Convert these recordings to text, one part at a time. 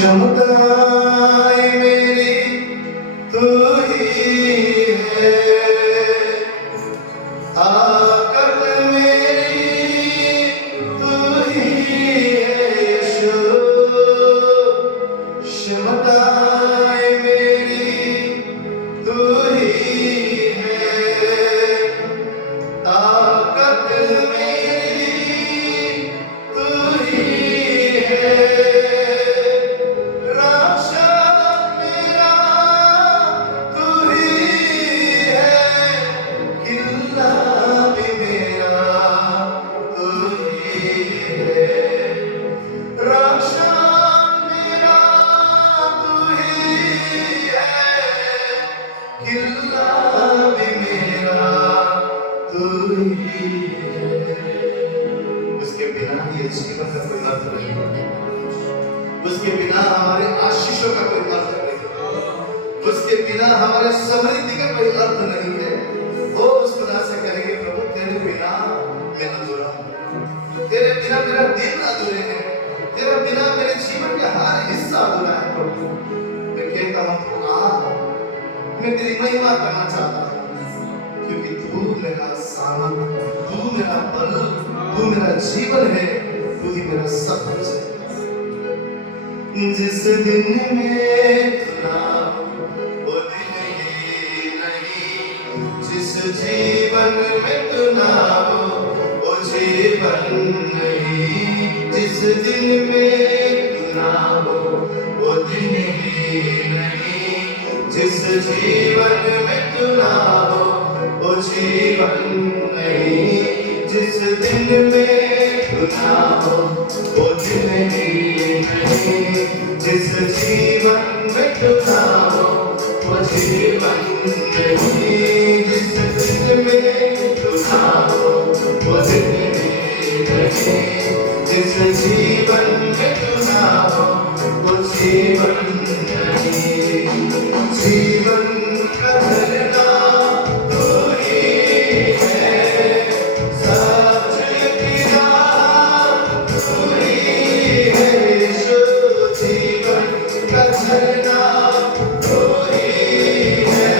क्षमताएं मेरी तू ही है, ताकत मेरी तू ही है यीशु। क्षमताएं मेरी तू ही है, ताकत मेरी तू ही है। रक्षा मेरा तू ही है, किल्ला भी मेरा तू ही है। रक्षा मेरा तू ही है, किल्ला भी मेरा तू ही है। उसके बिना ये जीवन का कोई अर्थ नहीं है, उसके बिना हमारे आशीषों का कोई अर्थ नहीं है, उसके बिना हमारे समृद्धि का कोई अर्थ नहीं है। वो उस खुदा से कहेंगे, प्रभु तेरे बिना मैं अधूरा हूँ, तेरे बिना मेरा दिन अधूरे है, तेरे बिना मेरे जीवन का हर हिस्सा अधूरा है। प्रभु मैं कहता हूँ तू आ, मैं तेरी महिमा करना चाहता हूँ, क्योंकि तू मेरा सामर्थ, तू मेरा बल, तू मेरा जीवन है, तू ही मेरा सब कुछ है। जिस दिन में तू ना हो, वो दिन ही नहीं। जिस जीवन में तू ना हो, वो जीवन नहीं। जिस दिन में तू ना हो, वो दिन ही नहीं। जिस जीवन में तू ना हो, वो जीवन नहीं। जिस दिन में तू ना हो, वो दिन ही नहीं। जिस जीवन में तू ना हो, वो जीवन नहीं। जिस दिन में तू ना हो, वो दिन ही नहीं। जिस जीवन में तू ना हो, वो जीवन नहीं। जीवन का झरना तू ही है, सच की राह तू ही है यीशु। जीवन का झरना तू ही है,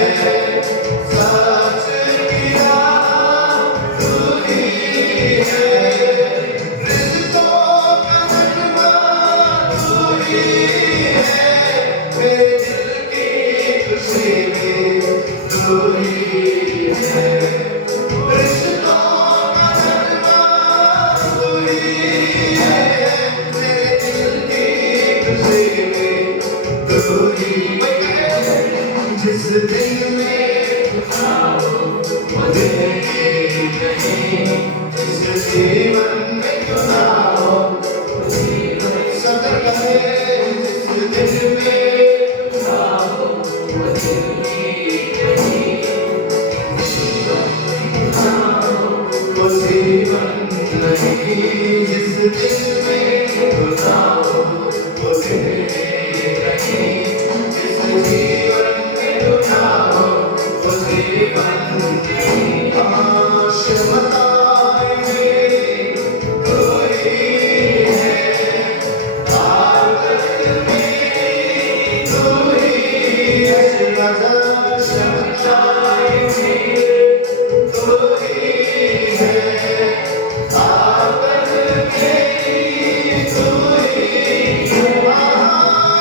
सच की राह तू ही है। रिश्तों का मजमा तू ही है, मेरे दिल की खुशी में तू ही है। रिश्तों का मजमा तू ही है, मेरे दिल की खुशी में तू ही है। जिस दिन में तू ना हो, वो दिन ही नहीं। जिस जीवन में तू ना हो, वो जीवन सतर्क है। जिस दिन में तू ना हो, वो दिन ही नहीं। वो जीवन नहीं। जिस दिन में तू ना हो, वो दिन ही नहीं। जिस जीवन में तू ना हो, वो जीवन नहीं। क्षमताएं मेरी तू ही है, ताकत मेरी तू ही है। क्षमताएं मेरी तू ही है, ताकत मेरी तू ही है।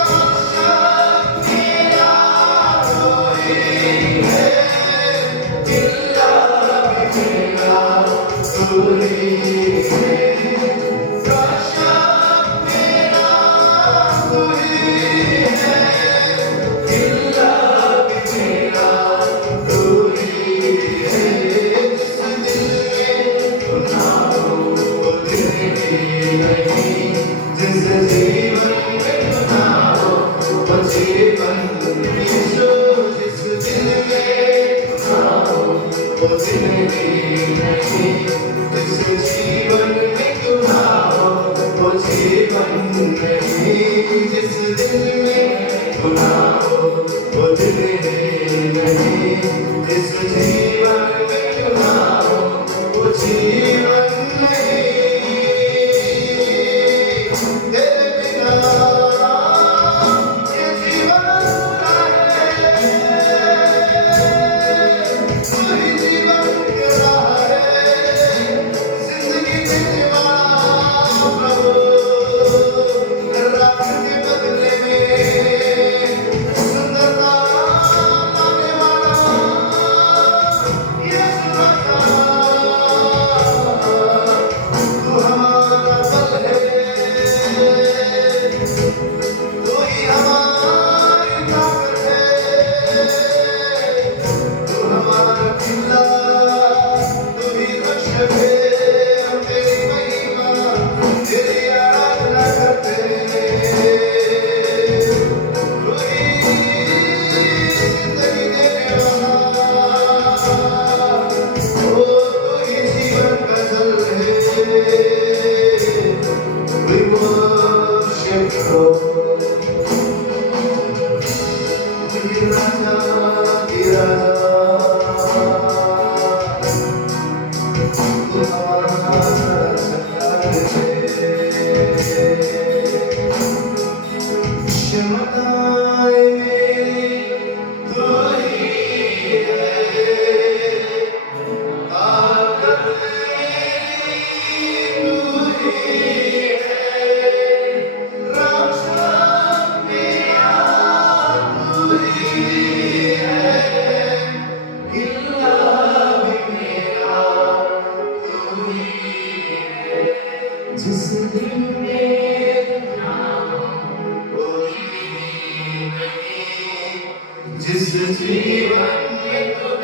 रक्षा मेरा तू ही है, किल्ला भी मेरा तू ही है। रक्षा मेरा तू ही है, किल्ला भी मेरा तू ही है। जिस दिल में तू ना हो, वो दिन ही नहीं। जिस जीवन में तू ना हो, वो जीवन यीशु। जिस दिल में तू ना हो, वो दिन ही नहीं। जिस जीवन में तू ना हो, वो जीवन नहीं। जिस दिल में तू ना हो, वो दिन ही नहीं। जिस जीवन में तू ना हो, वो जीवन नहीं। 'तेरे बिना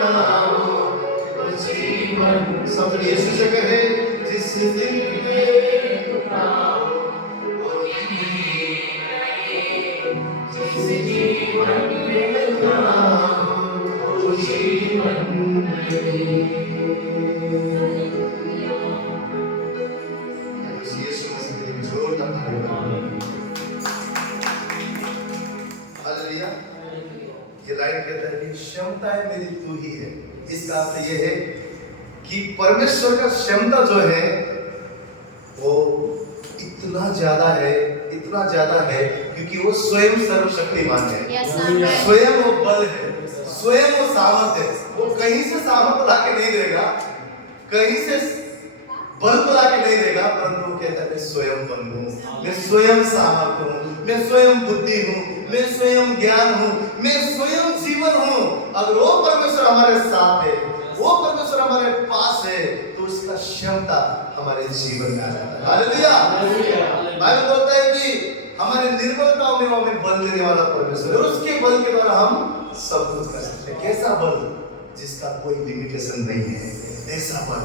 मिलाऊं वो जीवन। सब यीशु से कहे जिस दिल में टुकराऊं वो जिस जीवन में मिलाऊं वो जीवन नहीं। यीशु मसीह जोरदार हालेलुया। ये लाइन कहता है कि क्षमताएं मेरी तू ही है। इसका अर्थ ये है कि परमेश्वर का क्षमता जो है वो इतना ज्यादा है क्योंकि वो स्वयं सर्वशक्तिमान है। स्वयं वो बल है, स्वयं वो सामर्थ है। वो कहीं से सामर्थ ला के नहीं देगा, कहीं से बल को ला के नहीं देगा, परंतु वो कहता है मैं स्वयं बल हूँ, मैं स्वयं सामर्थ हूँ, मैं स्वयं बुद्धि हूँ, मैं स्वयं ज्ञान हूँ, मैं स्वयं जीवन हूँ। अगर वो परमेश्वर हमारे साथ है, वो परमेश्वर हमारे पास है, तो उसका क्षमता हमारे जीवन में आ जाता है। हालेलुया। बाइबल बोलता है कि हमारे निर्बलताओं में हमें बल देने वाला परमेश्वर है, उसके बल के द्वारा हम सब कुछ कर सकते हैं। कैसा बल जिसका कोई लिमिटेशन नहीं है, ऐसा बल,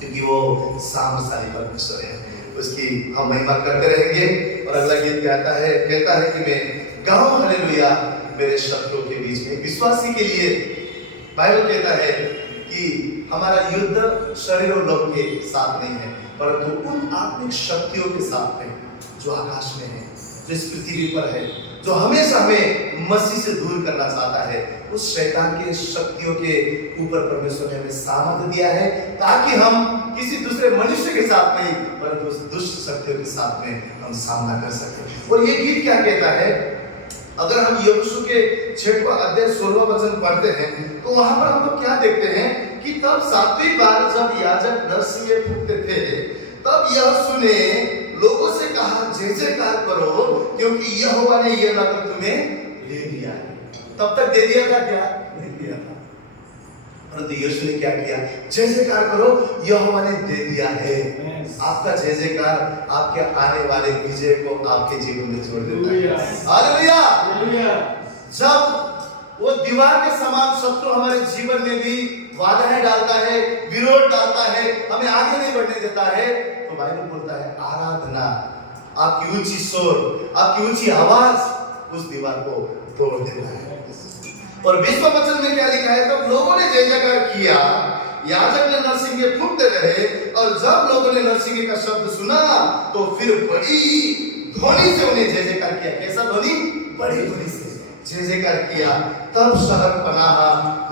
क्योंकि वो सामर्थ्यशाली परमेश्वर है। उसकी हम महिमा करते रहेंगे। और अगला गीत कहता है कि मैं गाऊं हालेलुया मेरे शत्रुओं के बीच में। विश्वासी के लिए बाइबल कहता है कि हमारा युद्ध शरीर और लोक के साथ नहीं है, परंतु उन आत्मिक शक्तियों के साथ में जो आकाश में है, जो इस पृथ्वी पर है, जो हमेशा हमें मसीह से दूर करना चाहता है। उस शैतान के शक्तियों के ऊपर परमेश्वर ने हमें सामर्थ्य दिया है, ताकि हम किसी दूसरे मनुष्य के साथ नहीं, परंतु उस दुष्ट शक्तियों के साथ में हम सामना कर सकते। और ये गीत क्या कहता है? अगर हम यहोशू के 6वां अध्याय 16वां वचन पढ़ते हैं, तो वहां पर हम लोग क्या देखते हैं कि तब 7वीं बार जब याजक नरसिंह फूंकते थे, तब यहोशू ने लोगों से कहा जय जयकार करो, क्योंकि यहोवा ने ये नगर तुम्हें दे दिया है। तब तक दे दिया था क्या? नहीं दिया था, परंतु यीशु ने क्या किया? जय जयकार करो, यहोवा ने दे दिया है। आपका जय जयकार आपके आने वाले विजय को आपके जीवन में जोड़ देता है। हालेलुया। जब वो दीवार के समान शत्रु हमारे जीवन में भी बाधाएं डालता है, विरोध डालता है, हमें आगे नहीं बढ़ने देता है, तो बाइबल बोलता है आराधना, आपकी ऊंची शोर, आपकी ऊंची आवाज उस दीवार को तोड़ देता है। और विश्व वचन में क्या लिखा है? तब लोगों ने जय जयकार किया, याजक ने नरसिंह फूंकते रहे, और जब लोगों ने नरसिंह का शब्द सुना तो फिर बड़ी ध्वनि से उन्हें जय जयकार किया। कैसा ध्वनि? बड़ी ध्वनि से जय जयकार किया। तब शहर पनाह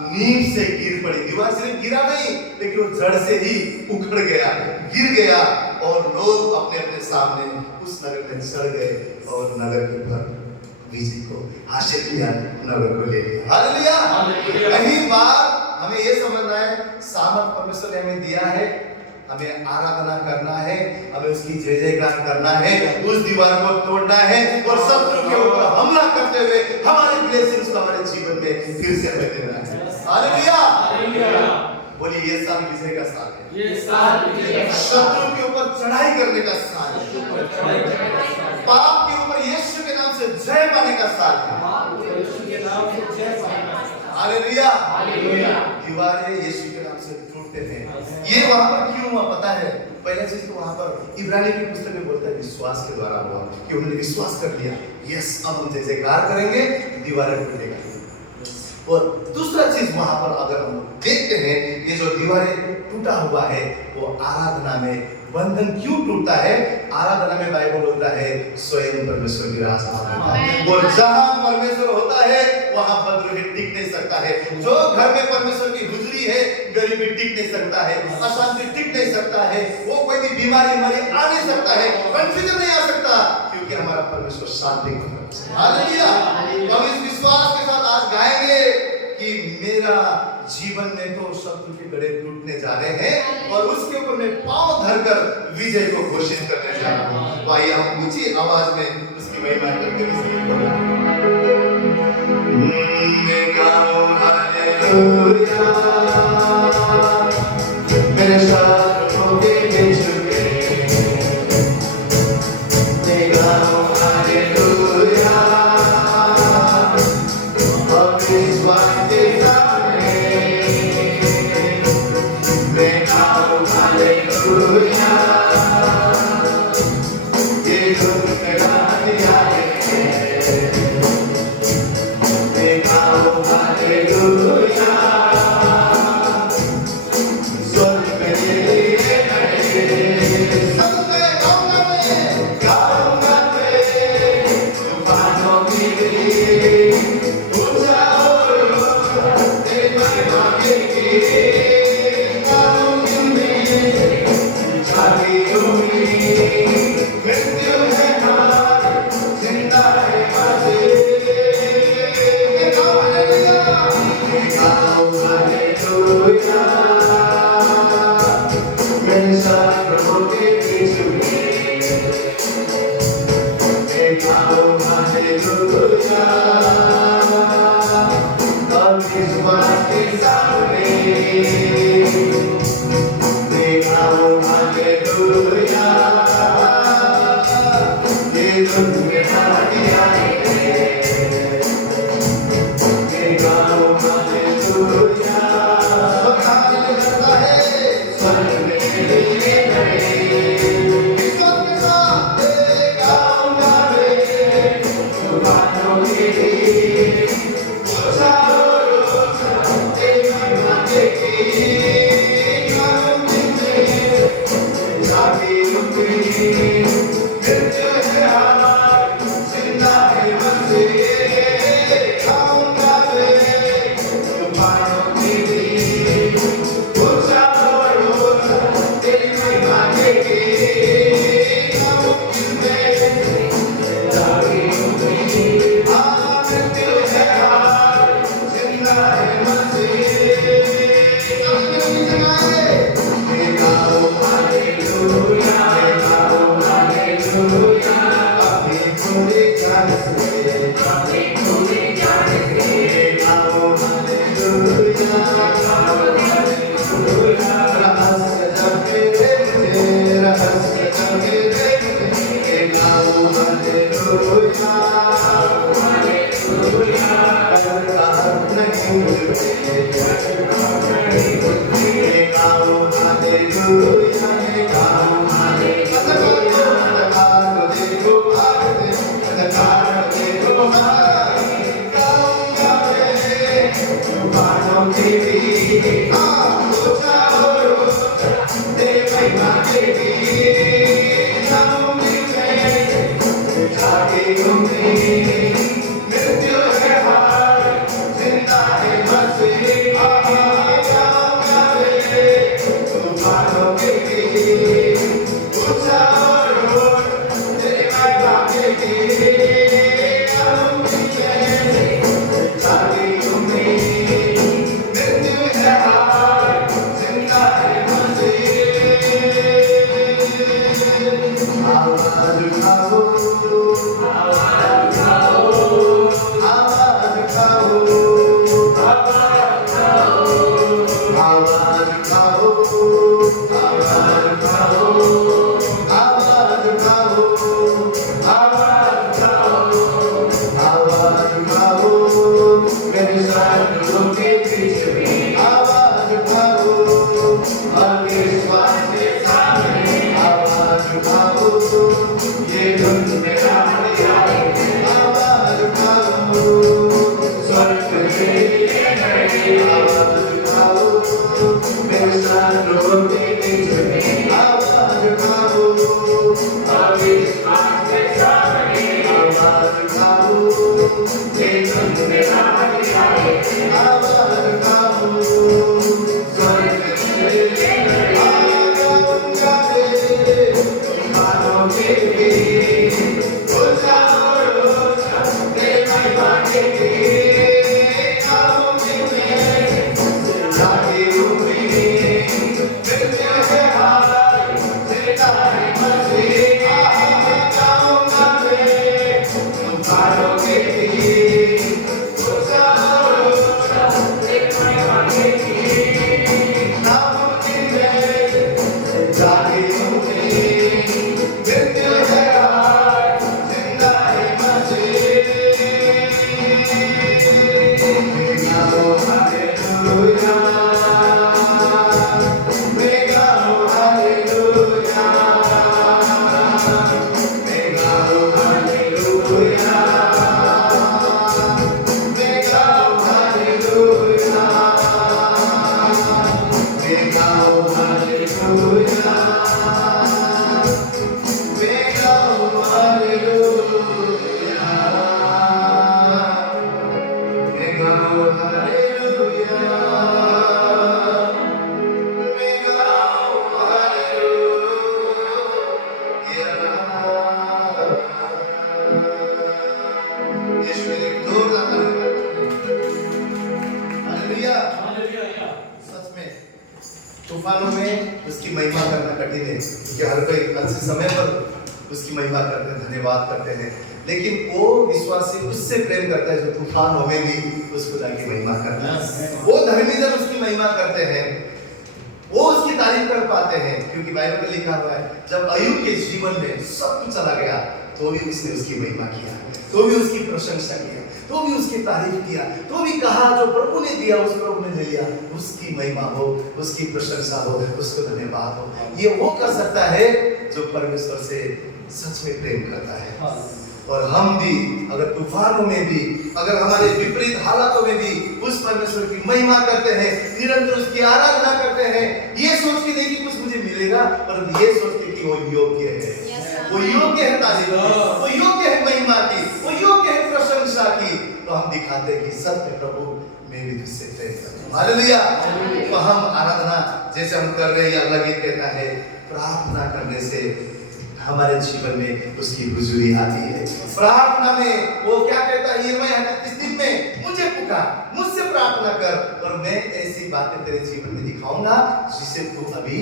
नींव से गिर पड़ी। दीवार सिर्फ गिरा नहीं, लेकिन वो जड़ से ही उखड़ गया, गिर गया, और लोग अपने अपने सामने उस नगर में चढ़ गए और नगर के ऊपर विजय को हासिल किया, नगर को ले लिया। हालेलुया। कई बार हमें ये समझना है, सामर्थ परमेश्वर ने हमें दिया है, हमें आराधना करना है, हमें उसकी जय जयकार करना है, उस दीवार को तोड़ना है और शत्रु के ऊपर हमला करते हुए हमारे ब्लेसिंग्स को हमारे जीवन में फिर से हमें देना है। हालेलुया। बोलिए ये साल विजय का साल है, ये साल विजय का, शत्रु के ऊपर चढ़ाई करने का साल है, पाप के ऊपर यीशु के नाम से जय पाने का साल है। यीशु के नाम से जय पाने का साल। हालेलुया। दीवारें यीशु के नाम से टूटते हैं। ये वहां पर क्यों हुआ पता है? पहला चीज तो वहां पर इब्रानी की पुस्तक में बोलता है विश्वास के द्वारा हुआ, कि उन्होंने विश्वास कर लिया, यस अब हम जय जयकार करेंगे, दीवारें टूटेगा। और दूसरा चीज वहां पर अगर हम देखते हैं, ये जो दीवारें टूटा हुआ है वो आराधना में बंधन क्यों टूटता है? आराधना में बाइबल होता है स्वयं परमेश्वर विराजमान होता है, और जहां परमेश्वर होता है वहां बदरूही टिक नहीं सकता है। जो घर में परमेश्वर की हुजूरी है, गरीबी टिक नहीं सकता है, अशांति टिक नहीं सकता है, वो कोई भी बीमारी मरी आ नहीं सकता है, कंफ्यूजन नहीं आ सकता, क्योंकि हमारा परमेश्वर शांति का परमेश्वर। हालेलुया। हम इस विश्वास के साथ आज गाएंगे कि मेरा जीवन में तो शत्रु के गड़े टूटने जा रहे हैं, और उसके ऊपर मैं पांव धरकर विजय को घोषित करने जा रहा हूं। तो आइए हम ऊंची आवाज में उसकी महिमा करते हुए मेरे साथ होके बेचुके मैं गाऊं हालेलुया, और विश्वास के साथ तूफानों में उसकी महिमा करना कठिन है, क्योंकि हर कोई अच्छे समय पर उसकी महिमा करते हैं, धन्यवाद करते हैं। लेकिन वो विश्वासी उससे प्रेम करता है जो तूफानों में भी उस खुदा की महिमा करता है। वो धर्मी जन उसकी महिमा करते हैं, वो उसकी तारीफ कर पाते हैं, क्योंकि बाइबल में लिखा हुआ है जब अय्यूब के जीवन में सब कुछ चला गया तो भी उसने उसकी महिमा किया, तो भी उसकी प्रशंसा किया, तो भी उसकी तारीफ किया, तो भी कहा जो प्रभु ने दिया उस प्रभु ने ले लिया, उसकी महिमा हो, उसकी प्रशंसा हो, उसको धन्यवाद हो। ये वो कर सकता है जो परमेश्वर से सच में प्रेम करता है। और हम भी अगर तूफानों में भी, अगर हमारे विपरीत हालातों में भी उस परमेश्वर की महिमा करते हैं, निरंतर उसकी आराधना करते हैं, ये सोच के नहीं कि कुछ मुझे मिलेगा, परंतु ये सोच के कि वो योग्य है, वो योग्य है तारीफ की, वो योग्य है महिमा की, वो योग्य है प्रशंसा की, तो हम दिखाते हैं कि सत्य प्रभु मैं भी तुझसे प्रेम करता हूं। हालेलुया। तो हम आराधना जैसे हम कर रहे हैं, अगला गीत कहता है प्रार्थना करने से हमारे जीवन में उसकी हुजूरी आती है। प्रार्थना में वो क्या कहता है, यिर्मयाह 33 में मुझे पुकार, मुझसे प्रार्थना कर और मैं ऐसी बातें तेरे जीवन में दिखाऊंगा जिसे तू अभी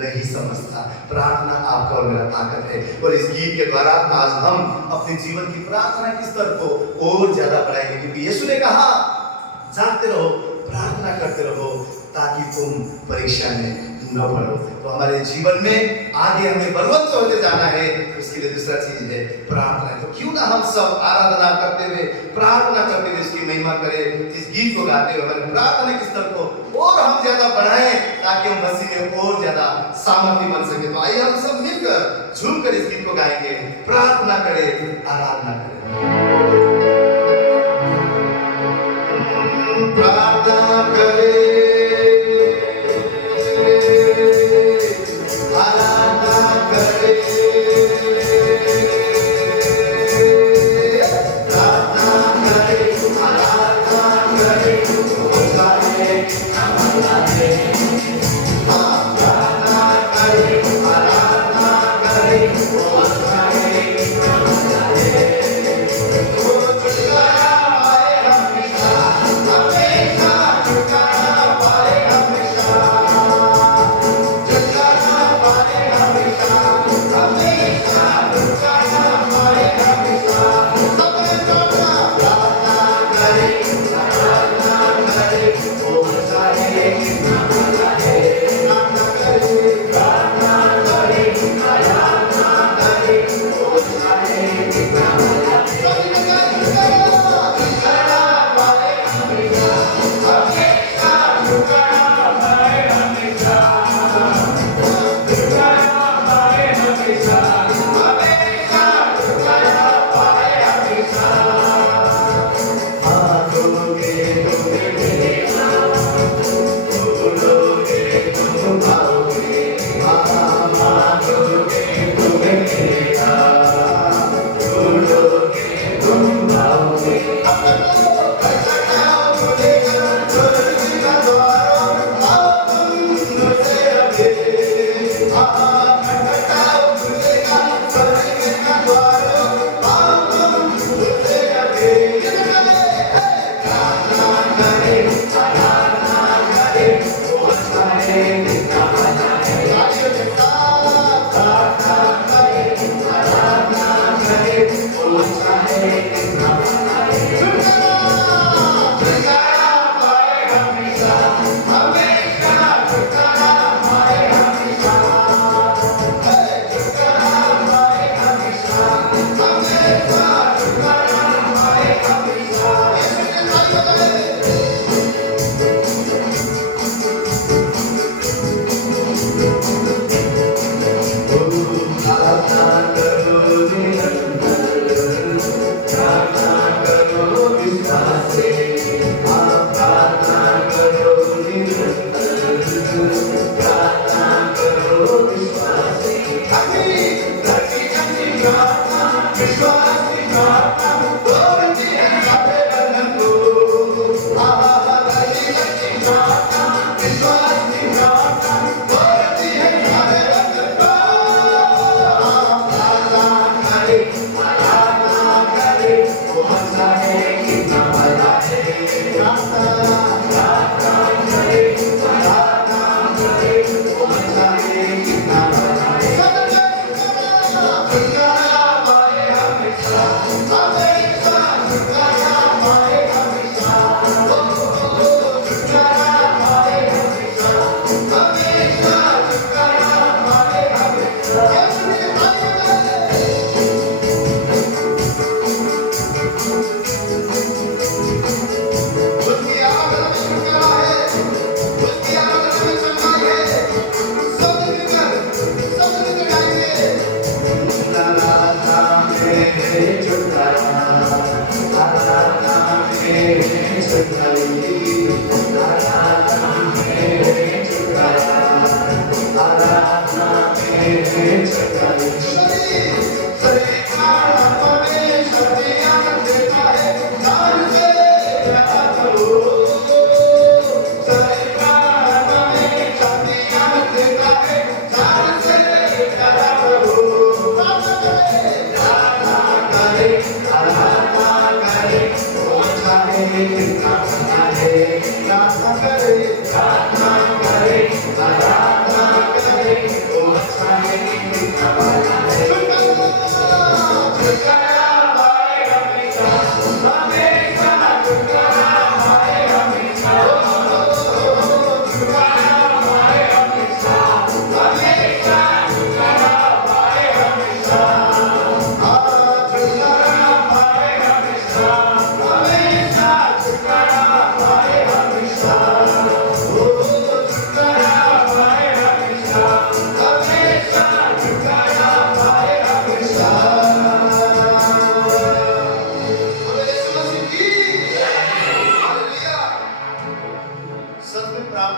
नहीं समझता। प्रार्थना आपका और मेरा ताकत है, और इस गीत के द्वारा आज हम अपने जीवन की प्रार्थना के स्तर को और ज्यादा बढ़ाएंगे, क्योंकि यीशु ने कहा जागते रहो, प्रार्थना करते रहो ताकि तुम परीक्षा में न पड़ो। तो हमारे जीवन में आगे हमें बलवंत होते जाना है, उसके लिए दूसरा चीज है प्रार्थना। तो क्यों ना हम सब आराधना करते हुए, प्रार्थना करते हुए इसकी महिमा करें, इस गीत को गाते हुए हमारे प्रार्थना के स्तर को और हम ज्यादा बढ़ाएं, ताकि हम मसीह में और ज्यादा सामर्थ्य बन सके। तो आइए हम सब मिलकर झूमकर इस गीत को गाएंगे, प्रार्थना करें, आराधना करें। प्रार्थना करें,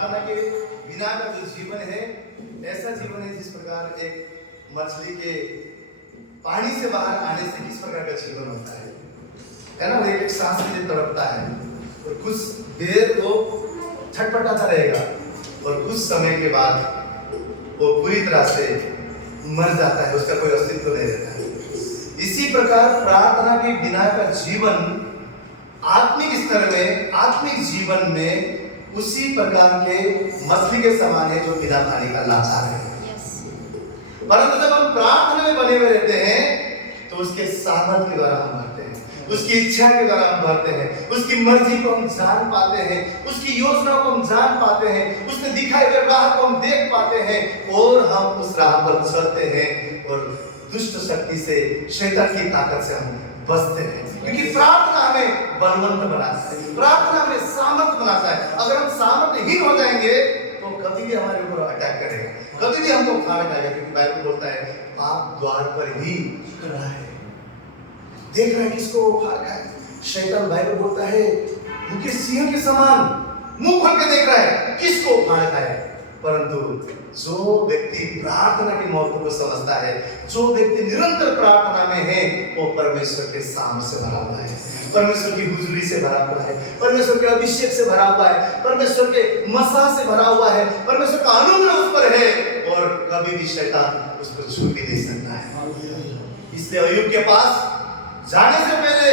प्रार्थना के बिना का जो जीवन है ऐसा जीवन है जिस प्रकार एक मछली के पानी से बाहर आने से किस प्रकार का जीवन होता है ना। वो एक सांस के लिए तड़पता है और कुछ देर वो छटपटाता रहेगा और कुछ समय के बाद वो पूरी तरह से मर जाता है, उसका कोई अस्तित्व नहीं रहता है। इसी प्रकार प्रार्थना के बिना का जीवन आत्मिक स्तर में, आत्मिक जीवन में उसी प्रकार के मछली के समान है जो बिना पानी का लाचार है। परंतु जब हम प्रार्थना में बने हुए रहते हैं तो उसके सामर्थ के द्वारा हम भरते हैं, उसकी इच्छा के द्वारा हम भरते हैं, उसकी मर्जी को हम जान पाते हैं, उसकी योजना को हम जान पाते हैं, उसने दिखाए हुए राह को हम देख पाते हैं और हम उस राह पर चलते हैं और दुष्ट शक्ति से, शैतान की ताकत से हम बचते हैं। क्योंकि प्रार्थना हमें बलवंत बनाता है, प्रार्थना हमें सामर्थ बनाता है। अगर हम सामर्थ्यहीन हो जाएंगे तो कभी भी हमारे ऊपर अटैक करेगा, कभी भी हमको फाड़ खाएगा। क्योंकि बाइबल बोलता है पाप द्वार पर ही खड़ा है, देख रहा है किसको फाड़ खाए। शैतान बाइबल बोलता है उनके सिंह के समान मुंह खोल के देख रहा है किसको फाड़ खाए। परंतु जो व्यक्ति प्रार्थना के महत्व को समझता है, जो व्यक्ति निरंतर प्रार्थना में है, वो परमेश्वर के सामने से भरा हुआ है, परमेश्वर की हुजूरी से भरा हुआ है, परमेश्वर के अभिषेक से भरा हुआ है, परमेश्वर के मसा से भरा हुआ है, परमेश्वर का अनुग्रह उस पर है और कभी भी शैतान उस पर छू भी नहीं सकता है। इसलिए अय्यूब के पास जाने से पहले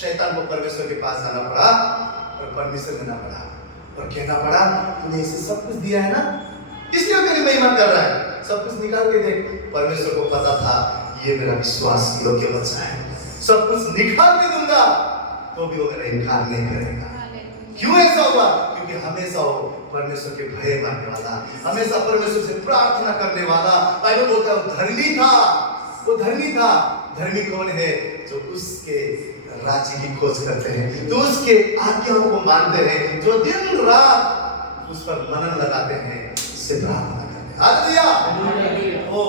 शैतान को परमेश्वर के पास जाना पड़ा और परमेश्वर देना पड़ा और कहना पड़ा तूने इसे सब कुछ दिया है ना, इसलिए मेरी महिमा कर रहा है। सब कुछ निकाल के देख। परमेश्वर को पता था ये मेरा विश्वास योग्य बच्चा है, सब कुछ निकाल के दूंगा तो भी वो मेरा इनकार नहीं करेगा। क्यों ऐसा हुआ? क्योंकि हमेशा वो परमेश्वर के भय मानने वाला, हमेशा परमेश्वर से प्रार्थना करने वाला। बाइबल बोलता है वो धर्मी था, वो धर्मी था। धर्मी कौन है? जो उसके राज्य की खोज करते हैं, जो उसके आज्ञाओं को मानते हैं, जो दिन रात उस पर मनन लगाते हैं, उससे प्रार्थना करते हैं। हालेलुया। वो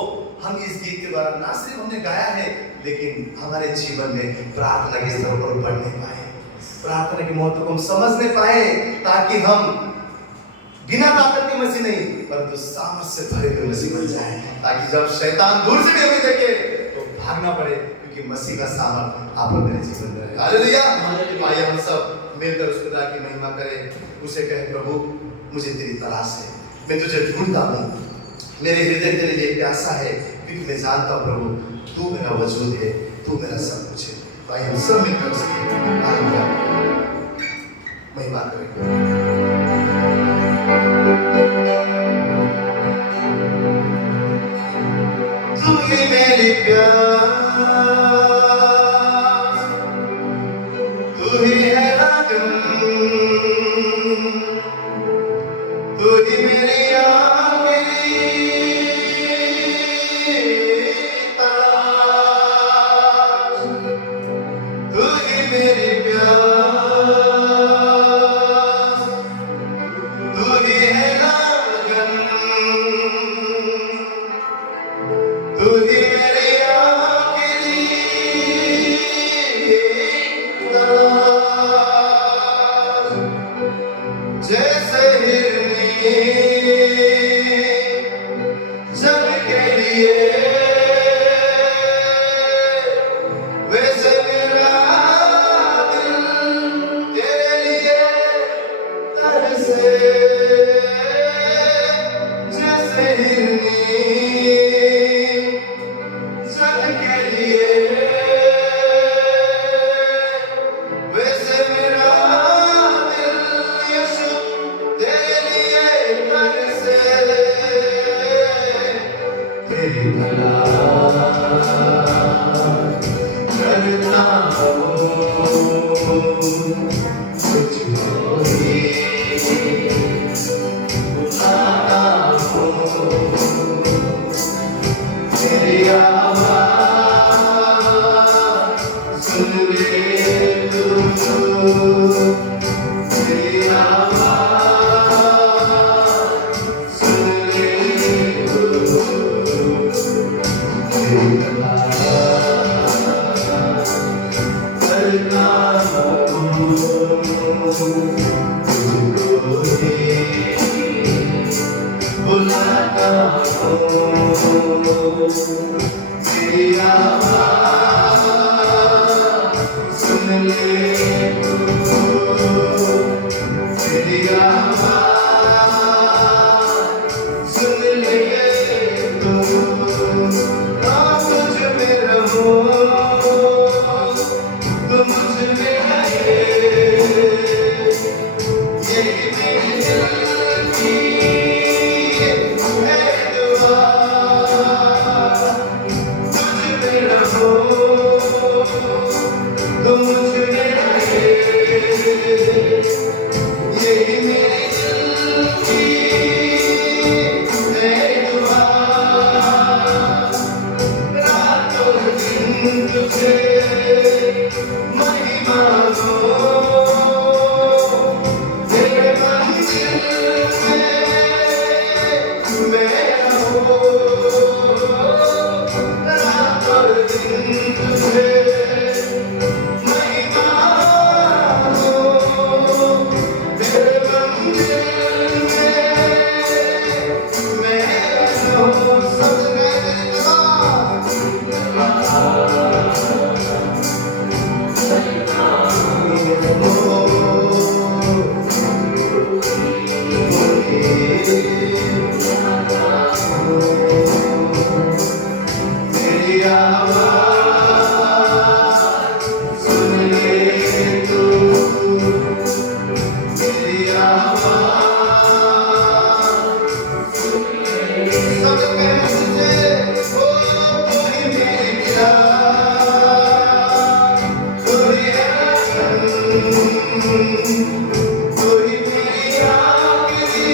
हम इस गीत के द्वारा ना सिर्फ हमने गाया है, लेकिन हमारे जीवन में प्रार्थना के स्तर पर बढ़ नहीं पाए, प्रार्थना के महत्व को हम समझ नहीं पाए, ताकि हम बिना ताकत के मसीह नहीं परंतु सामर्थ से भरे हुए मसीह बन जाए, ताकि जब शैतान दूर से भी हमें देखे तो भागना पड़े, क्योंकि मसीह का सामर्थ आप लोग मेरे जीवन में रहे। हालेलुया। आइए हम सब मिलकर उस खुदा की महिमा करें, उसे कहें प्रभु मुझे तेरी तलाश है, मैं तुझे ढूंढता हूँ, मेरे हृदय तेरे लिए प्यासा है, क्योंकि मैं जानता हूँ प्रभु तू मेरा वजूद है, तू मेरा सब कुछ है। तो आइए हम सब मिलकर उसकी महिमा करें। तू ही मेरी प्यास, तू ही है लगन, तू ही मेरी आखिरी तलाश, तू ही मेरी प्यास, तू ही है लगन, तू ही मेरी आखिरी तलाश। जैसे हिरनी जल के लिए, वैसे मेरा दिल तेरे लिए तरसे। जैसे हिरनी जल के लिए, वैसे मेरा दिल यीशु तेरे लिए तरसे। तेरी तलाश करता हूँ, तुझको ही बुलाता हूँ, तेरी आवाज़ सुन ले तू, तेरी आवाज़ सुन ले तू, तेरी तलाश करता हूँ, तुझको ही बुलाता हूँ तेरी आवाज़ सुन ले तू तेरी आवाज़ सुन ले तू ना मुझ में रहो तुम मुझ में रहे यही मेरी दिल की है दुआ तुझ में रहो तुम मुझ में रहे यही मेरी दिल की है दुआ रातों दिन तुझे महिमा दो तेरे मंदिर में मैं रहूं रात और दिन तुझे महिमा दो तेरे मंदिर में मैं रहूं सब तेरी आवाज़ सुन ले तू तेरी आवाज़ सब कहते तुझे ओ कोई मेरी प्यार कोई कोई मेरी आखिरी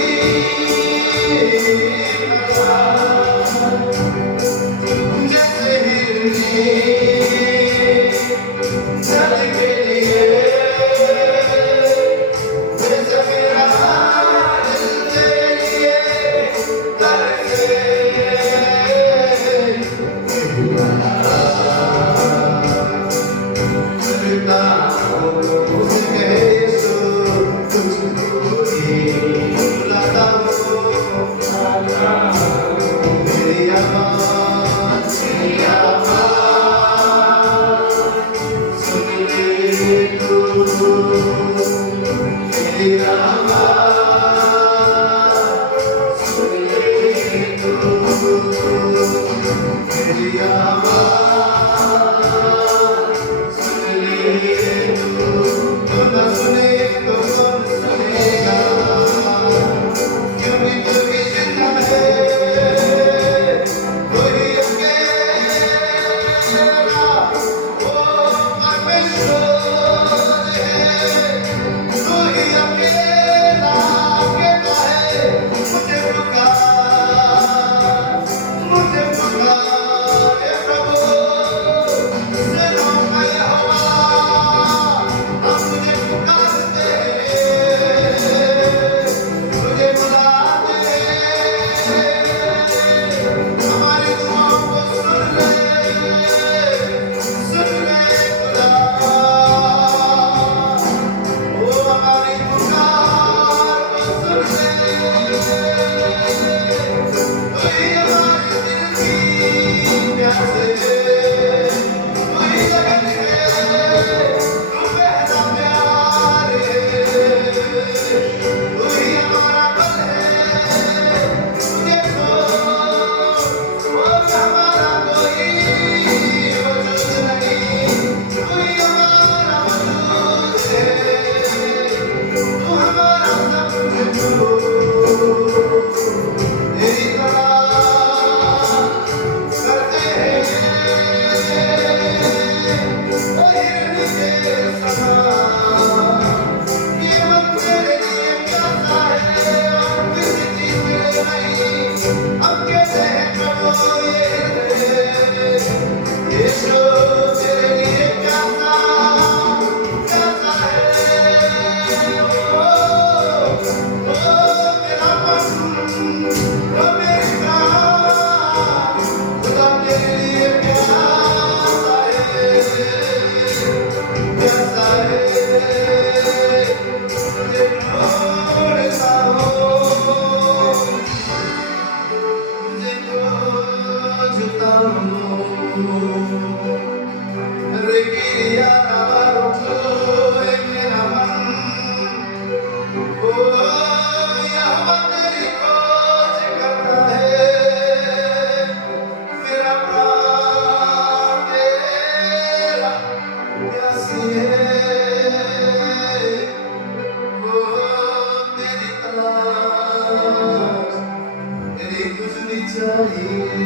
चाहिए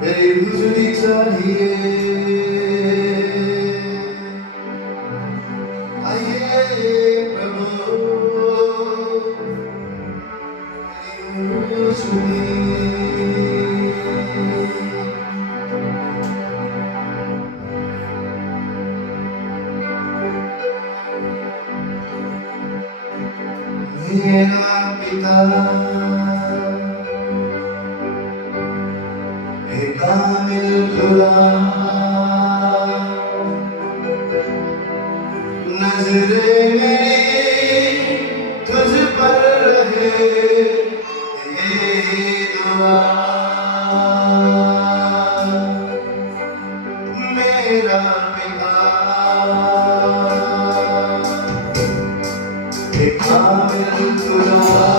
तेरी हुजूरी चाहिए आइए प्रभु तेरी हुजूरी मेरा पिता कामिल खुदा नजरे मेरी तुझ पर रहे ये दुआ मेरा पिता कामिल खुदा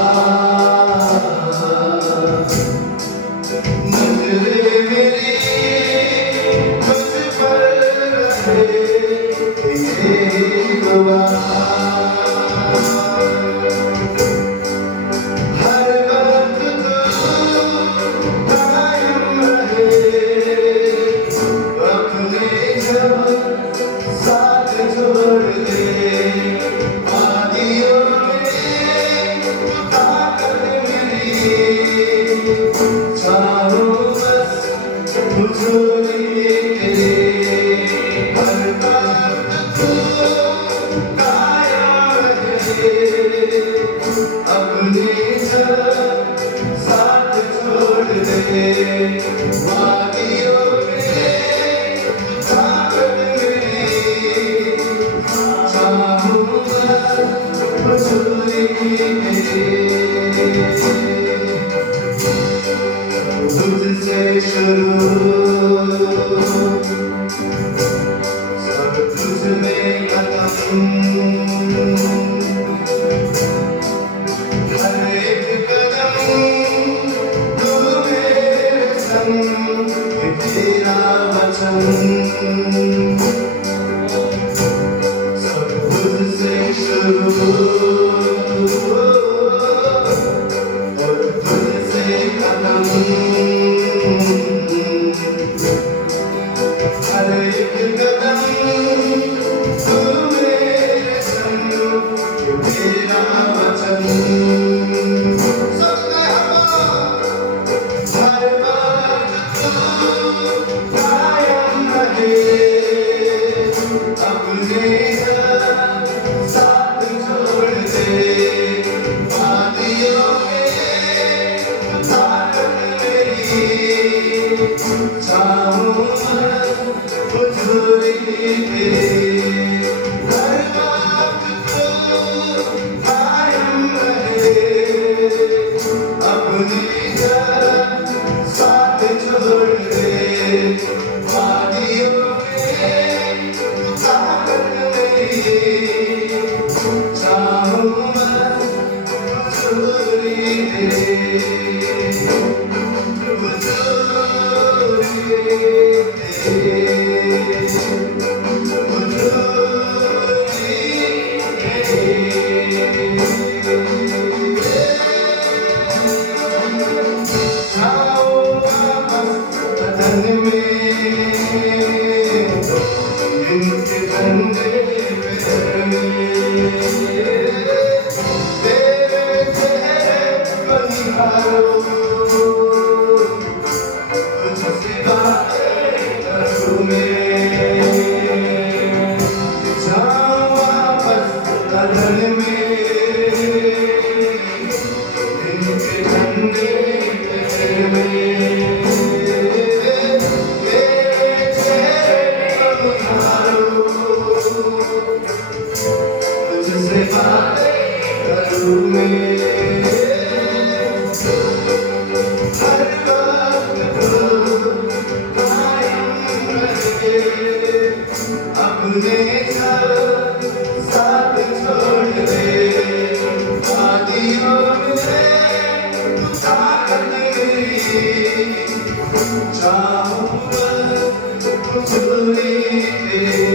हुजूरी तेरी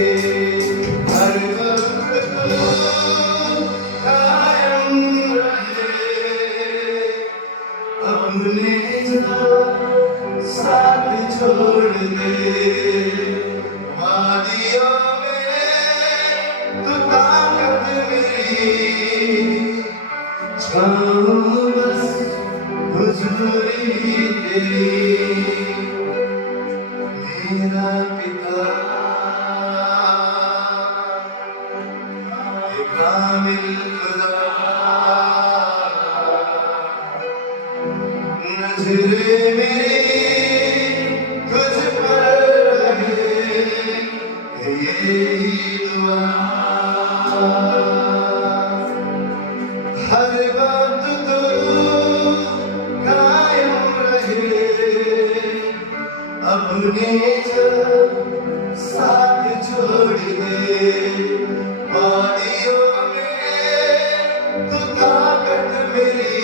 हर वक्त कायम रहे अपने साथ छोड़ दे वादियों में तू ताकत मेरी छाँव बस हुजूरी तेरी मेरा पिता एक कामिल खुदा नज़रे मेरी तुझ पर रहे यही दुआ हर वक्त तू कायम रहे अपने साथ छोड़ दे वादियों में तू ताकत मेरी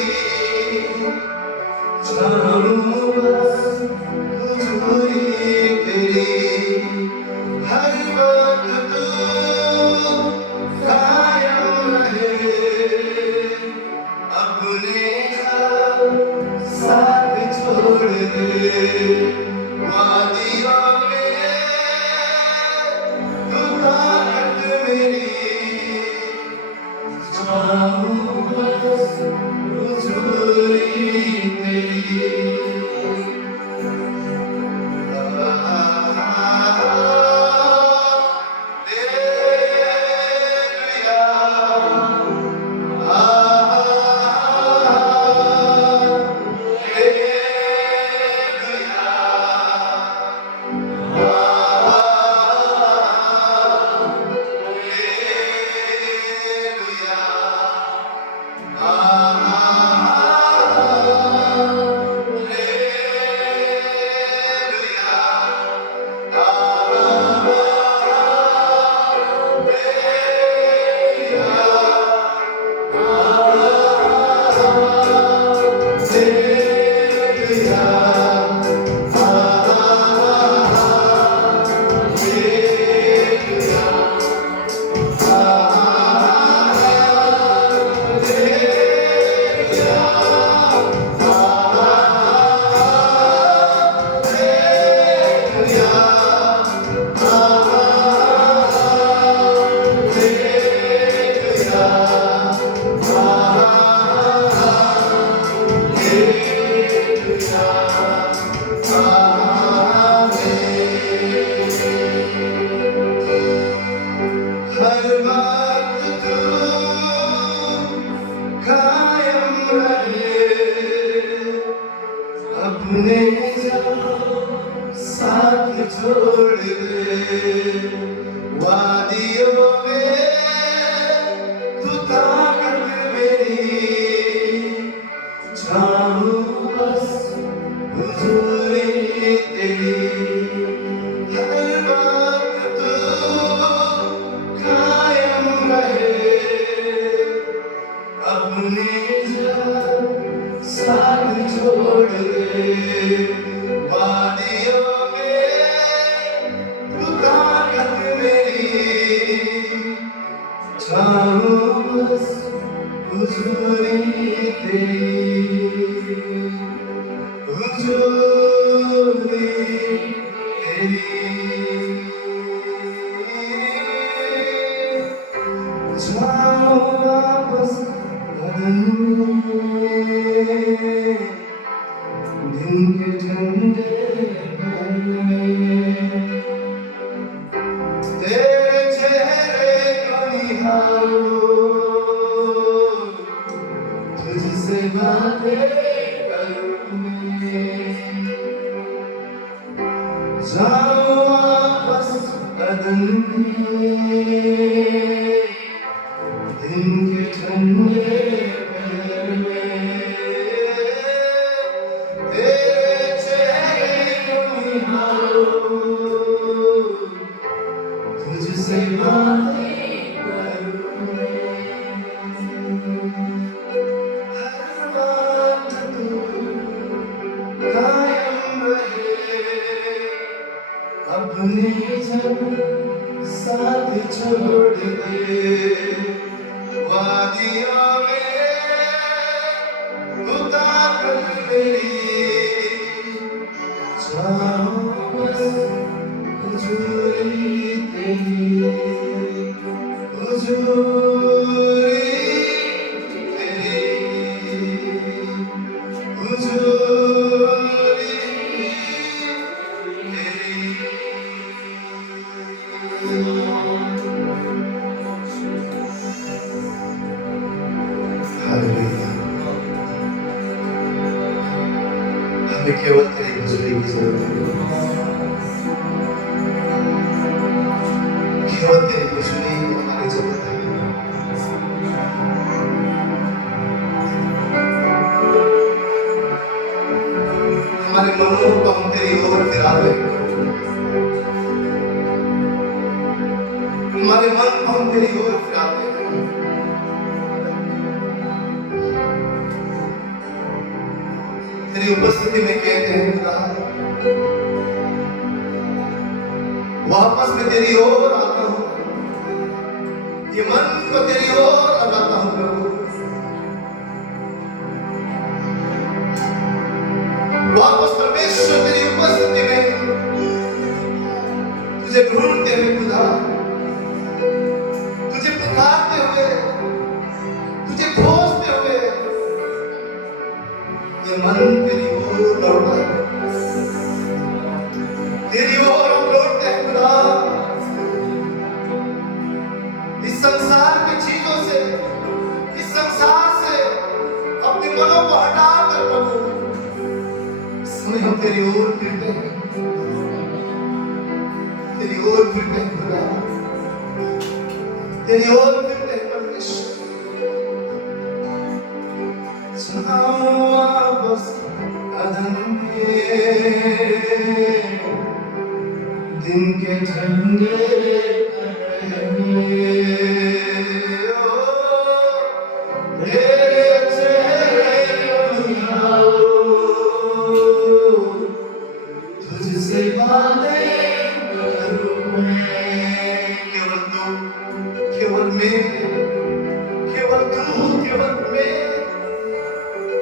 छाऊं बस हुजूरी तेरी हर वक्त तू कायम रहे अपने साथ छोड़ दे वादियों में तू ताकत मेरी छाऊं बस हुजूरी तेरी हर वक्त तू कायम रहे अपने साथ छोड़ दे वादियों में तू ताकत मेरी छाऊं बस हुजूरी तेरी हर वक्त तू कायम रहे अपने साथ छोड़ दे वादियों में तू ताकत मेरी छाऊं बस हुजूरी तेरी हुजूरी तेरी जाओ वापस बदन में दिन के ठंडे पल में तेरे चेहरे को निहारो तुझसे बातें करूं मैं जाओ वापस बदन में दिन के ठंडे पल में तेरे चेहरे को निहारो तुझसे बातें करूं हर बात तू कायम रहे अपने जब साथ छोड़ दे वादियों में उतार मेरी जाओ बस हुजूरी तेरी हुजूरी तेरी हुजूरी हमें केवल तेरी हुजूरी की जरूरत है, केवल तेरी हुजूरी हमारी जरूरत है। हमारे मनों को हम तेरी ओर फिरा दे, हमारे मन को हम तेरी ओर फिरा दे। तेरी उपस्थिति में कहते हैं खुदा, वापस मैं तेरी ओर आता हूं, ये मन को तेरी ओर लगाता हूं प्रभु। वापस परमेश्वर तेरी उपस्थिति में तुझे ढूंढते हुए खुदा, तुझे पुकारते हुए, तुझे खोजते हुए, ये मन तेरी ओर लौटा है, तेरी ओर हम लौटते हैं खुदा। इस संसार की चीजों से, इस संसार से अपने मनों को हटा कर प्रभु इसमें हम तेरी ओर फिरते हैं, तेरी ओर फिरते हैं खुदा, तेरी ओर फिरते हैं परमेश्वर। वापस कदम दिन के ठंडे तुझसे बातें करूं मैं, केवल तू, केवल मैं, केवल तू, केवल मैं,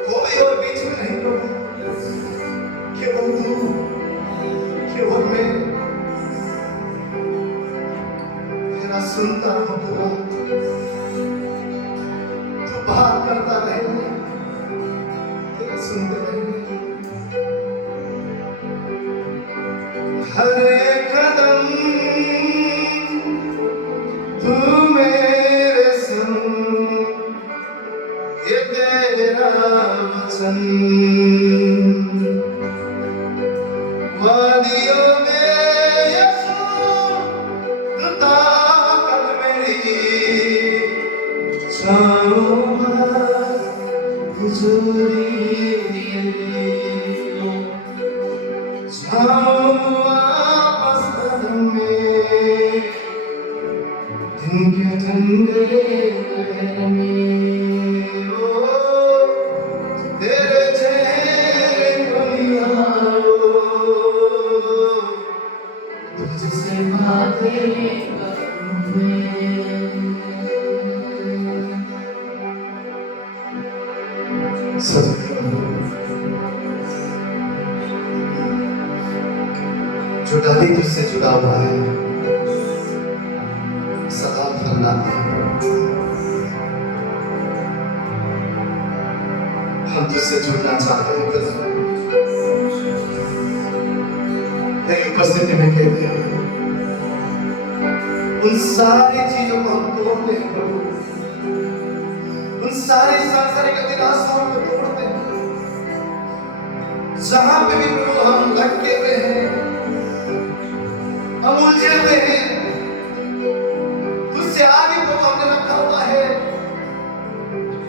कोई और बीच में नहीं प्रभु, केवल तू, केवल मैं। तेरा सुनता हूं खुदा, तू बात करता रहे, तेरा सुनते रहे। हर एक कदम तू मेरे संग, ये तेरा वचन वादियों में यीशु तू ताकत मेरी, छाँव हुजूरी तेरी, छाँव वापस कदम में दिन के ठंडे में। जो डाली तुझसे जुड़ा हुआ है सदा फलना है, हम तुझसे जुड़ना चाहते हैं। तेरी उपस्थिति में कहते हैं उन सारी चीजों को हम तोड़ते हैं प्रभु, उन सारी सांसारिक अभिलाषाओं को तोड़ते हैं, जहां पे भी प्रभु हम लटके हुए हैं, हम उलझे हुए हैं, तुझसे आगे प्रभु हमने रखा हुआ है,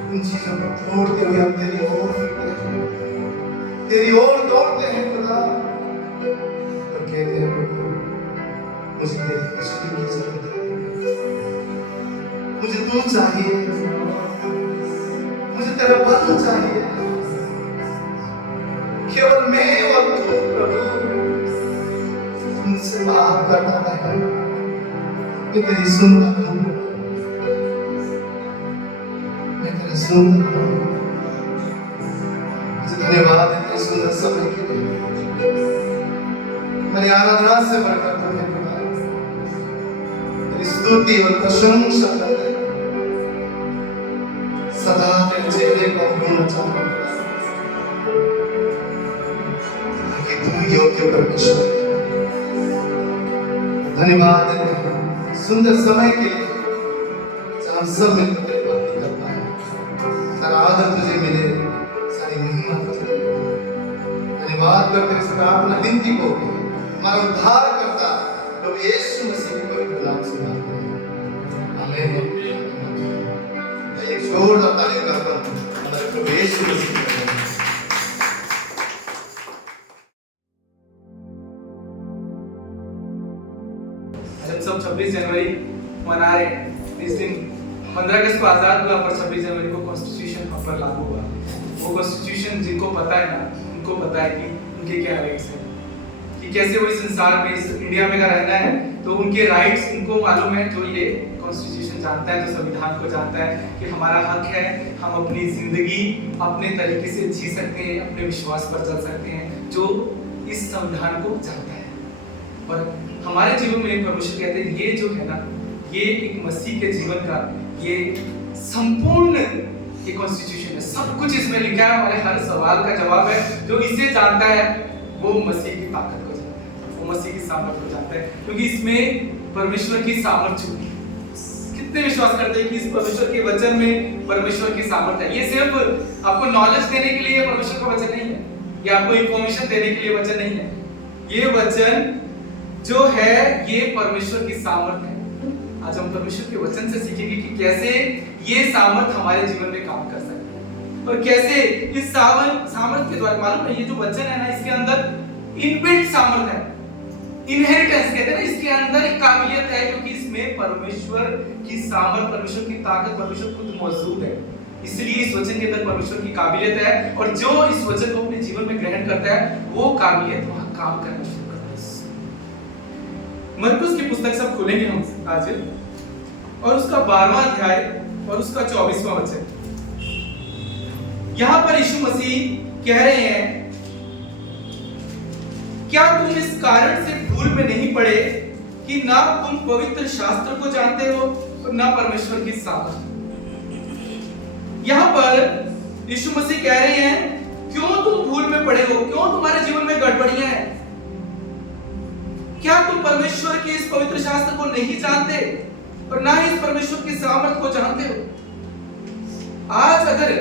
उन चीजों को तोड़ते हुए हम तेरी ओर फिरते हैं, तेरी ओर दौड़ते हैं खुदा, और कहते हैं प्रभु मुझे तेरी खुशी की जरूरत है, मुझे तू चाहिए, मुझे तेरा बल चाहिए, केवल मैं और तू प्रभु, मुझसे माफ करना है, मैं तेरी सुनता हूँ, मैं तेरा सुनता हूँ। मुझे धन्यवाद है तेरे सुंदर समय के लिए। मेरी आराधना से बढ़कर तुम्हें तेरी स्तुति और प्रशंसा करते हैं। सदा तेरे चेहरे को ढूंढना चाहता हूँ, कि तू योग्य परमेश्वर है। धन्यवाद है सुंदर समय के लिए, जब हम सब मिलकर तेरी भक्ति कर पाए। सारा आदर तुझे मिले, सारी महिमा तुझे मिले। धन्यवाद करते हैं इस प्रार्थना विनती को हमारा उद्धार करता प्रभु यीशु मसीह के पवित्र नाम से मांगते हैं, आमीन। एक जोरदार तालियों का हमारे प्रभु यीशु मसीह के नाम में। हम सब 26 जनवरी मना रहे हैं। इस दिन 15 अगस्त को आजाद हुआ, पर 26 जनवरी को कॉन्स्टिट्यूशन हम पर लागू हुआ। वो कॉन्स्टिट्यूशन जिनको पता है ना, उनको पता है कि उनके क्या राइट्स हैं, कि कैसे वो इस संसार में, इस इंडिया में का रहना है, तो उनके राइट्स उनको मालूम है। जो ये कॉन्स्टिट्यूशन जानता है, जो संविधान को जानता है कि हमारा हक है, हम अपनी जिंदगी अपने तरीके से जी सकते हैं, अपने विश्वास पर चल सकते हैं, जो इस संविधान को जानता है। और हमारे जीवन में परमेश्वर कहते हैं ये जो है ना, ये एक मसीह के जीवन का ये संपूर्ण ये कॉन्स्टिट्यूशन है। सब कुछ इसमें लिखा है, हमारे हर सवाल का जवाब है। जो इसे जानता है वो मसीह की ताकत को जानता है, वो मसीह की सामर्थ को जानता है, क्योंकि इसमें परमेश्वर की सामर्थ छुपी है। कितने विश्वास करते हैं कि इस परमेश्वर के वचन में परमेश्वर की सामर्थ है। ये सिर्फ आपको नॉलेज देने के लिए परमेश्वर का वचन नहीं है, या आपको इंफॉर्मेशन देने के लिए वचन नहीं है। ये वचन जो है ये परमेश्वर की सामर्थ है। आज हम परमेश्वर के वचन से सीखेंगे कि कैसे ये सामर्थ हमारे जीवन में काम कर सकती है, और कैसे इस सामर्थ के द्वारा, मालूम है ये जो वचन है ना, इसके अंदर इनबिल्ट सामर्थ है, इनहेरिटेंस कहते हैं ना, इसके अंदर एक काबिलियत है, क्योंकि इसमें परमेश्वर की सामर्थ, परमेश्वर की ताकत, परमेश्वर खुद मौजूद है। इसलिए इस वचन के अंदर परमेश्वर की काबिलियत है, और जो इस वचन को अपने जीवन में ग्रहण करता है वो काबिलियत वहां काम करना शुरू करता है। मरकुस की पुस्तक सब खोलेंगे हम आज, और उसका 12वां अध्याय और उसका 24वां वचन। यहां पर यीशु मसीह कह रहे हैं, क्या तुम इस कारण से भूल में नहीं पड़े कि ना तुम पवित्र शास्त्र को जानते हो और ना परमेश्वर की सामर्थ। यहां पर यीशु मसीह कह रहे हैं, क्यों तुम भूल में पड़े हो, क्यों तुम्हारे जीवन में गड़बड़ियां हैं, क्या तुम परमेश्वर के इस पवित्र शास्त्र को नहीं जानते और ना ही इस परमेश्वर की सामर्थ को जानते हो। आज अगर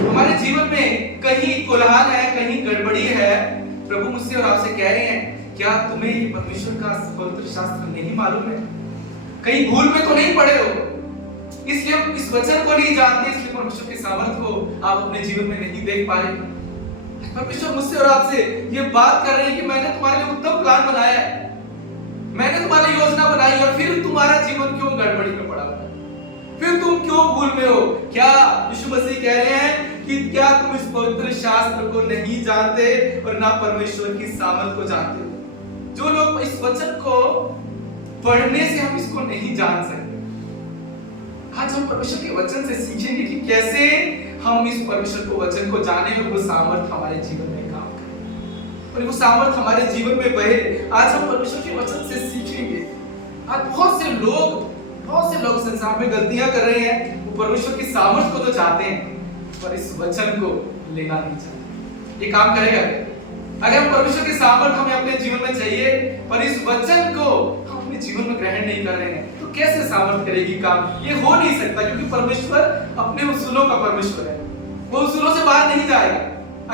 हमारे जीवन में कहीं कोलाहल है, कहीं गड़बड़ी है, प्रभु मुझसे और आपसे कह रहे हैं, क्या तुम्हें ये परमेश्वर का पवित्र शास्त्र नहीं मालूम है? कहीं भूल में तो नहीं पड़े हो, इसलिए हम इस वचन को नहीं जानते, इसलिए परमेश्वर की सामर्थ को आप अपने जीवन में नहीं देख पा रहे। परमेश्वर मुझसे और आपसे ये बात कर रहे हैं कि मैंने तुम्हारे लिए उत्तम प्लान बनाया है, मैंने तुम्हारी योजना बनाई, और फिर तुम्हारा जीवन क्यों गड़बड़ी में पड़ा हुआ है, फिर तुम क्यों भूल में हो? क्या यीशु मसीह कह रहे हैं कि क्या तुम इस पवित्र शास्त्र को नहीं जानते और ना परमेश्वर की सामर्थ को जानते हो? जो लोग इस वचन को पढ़ने से हम इसको नहीं जान सकते, आज हम परमेश्वर के वचन से सीखेंगे कि कैसे हम इस परमेश्वर को वचन को जाने और वो सामर्थ हमारे जीवन में काम करे और वो सामर्थ हमारे जीवन में बहे। आज हम परमेश्वर के वचन से सीखेंगे। आज बहुत से लोग संसार में गलतियां कर रहे हैं, वो परमेश्वर की सामर्थ को तो चाहते हैं पर इस वचन को लेना नहीं चाहते। ये काम करेगा अगर हम परमेश्वर की सामर्थ हमें अपने जीवन में चाहिए पर इस वचन को हम अपने जीवन में ग्रहण नहीं कर रहे हैं, तो कैसे सामर्थ करेगी काम? ये हो नहीं सकता, क्योंकि परमेश्वर अपने उसूलों का परमेश्वर है, वो उसूलों से बाहर नहीं जाएगा।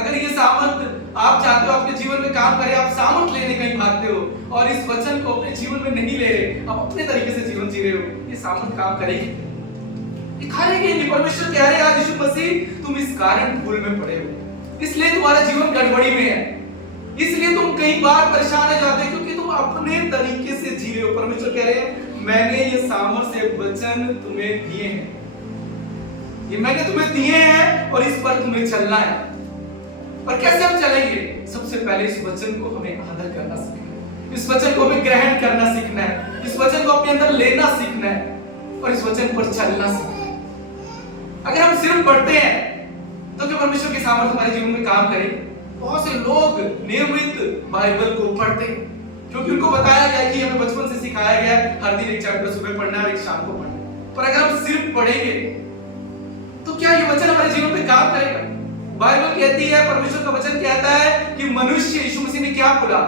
अगर ये सामर्थ आप चाहते हो अपने जीवन में काम करे, आप सामर्थ लेने कहीं भागते हो और इस वचन को अपने जीवन में नहीं ले रहे, आप अपने तरीके से जीवन जी रहे हो, ये सामर्थ काम करेगी? दिखाएगी। परमेश्वर कह रहे हैं आज यीशु मसीह, तुम इस कारण भूल में पड़े हो, इसलिए तुम्हारा जीवन गड़बड़ी में है, इसलिए तुम कई बार परेशान हो जाते हो क्योंकि तुम अपने तरीके से जी रहे हो। परमेश्वर कह रहे हैं, मैंने ये सामर्थ्य वचन तुम्हें दिए हैं, ये मैंने तुम्हें दिए हैं और इस पर तुम्हें चलना है। और कैसे हम चलेंगे? सबसे पहले इस वचन को हमें आदर करना सीखेंगे, इस इस वचन को हमें ग्रहण करना सीखना है, इस वचन को अपने अंदर लेना सीखना है और इस वचन पर चलना सीखना है। अगर हम सिर्फ पढ़ते हैं तो क्या परमेश्वर की सामर्थ हमारे जीवन में काम करे? बहुत से लोग नियमित बाइबल को पढ़ते हैं क्योंकि उनको बताया गया है कि हमें बचपन से सिखाया गया है हर दिन एक चैप्टर सुबह पढ़ना है और एक शाम को पढ़ना है। पर अगर हम सिर्फ पढ़ेंगे तो क्या ये वचन हमारे जीवन में काम करेगा? बाइबल कहती है, परमेश्वर का वचन कहता है कि मनुष्य, यीशु मसीह ने क्या बोला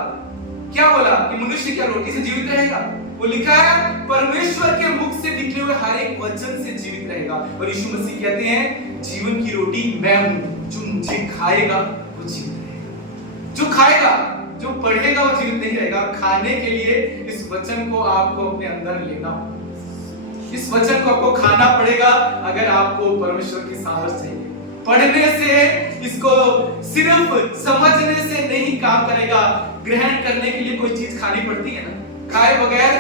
कि मनुष्य क्या रोटी से जीवित रहेगा? वो लिखा है परमेश्वर के मुख से निकले हुए हर एक वचन से जीवित रहेगा। और यीशु मसीह कहते हैं जीवन की रोटी मैं हूं, जो मुझे खाएगा वो जीवित रहेगा। जो खाएगा, जो पढ़ेगा वो जीवित नहीं रहेगा। खाने के लिए इस वचन को आपको अपने अंदर लेना होगा, इस वचन को आपको खाना पड़ेगा अगर आपको परमेश्वर की सामर्थ चाहिए। पढ़ने से, इसको सिर्फ समझने से नहीं काम करेगा। ग्रहण करने के लिए कोई चीज खानी पड़ती है ना। खाए बगैर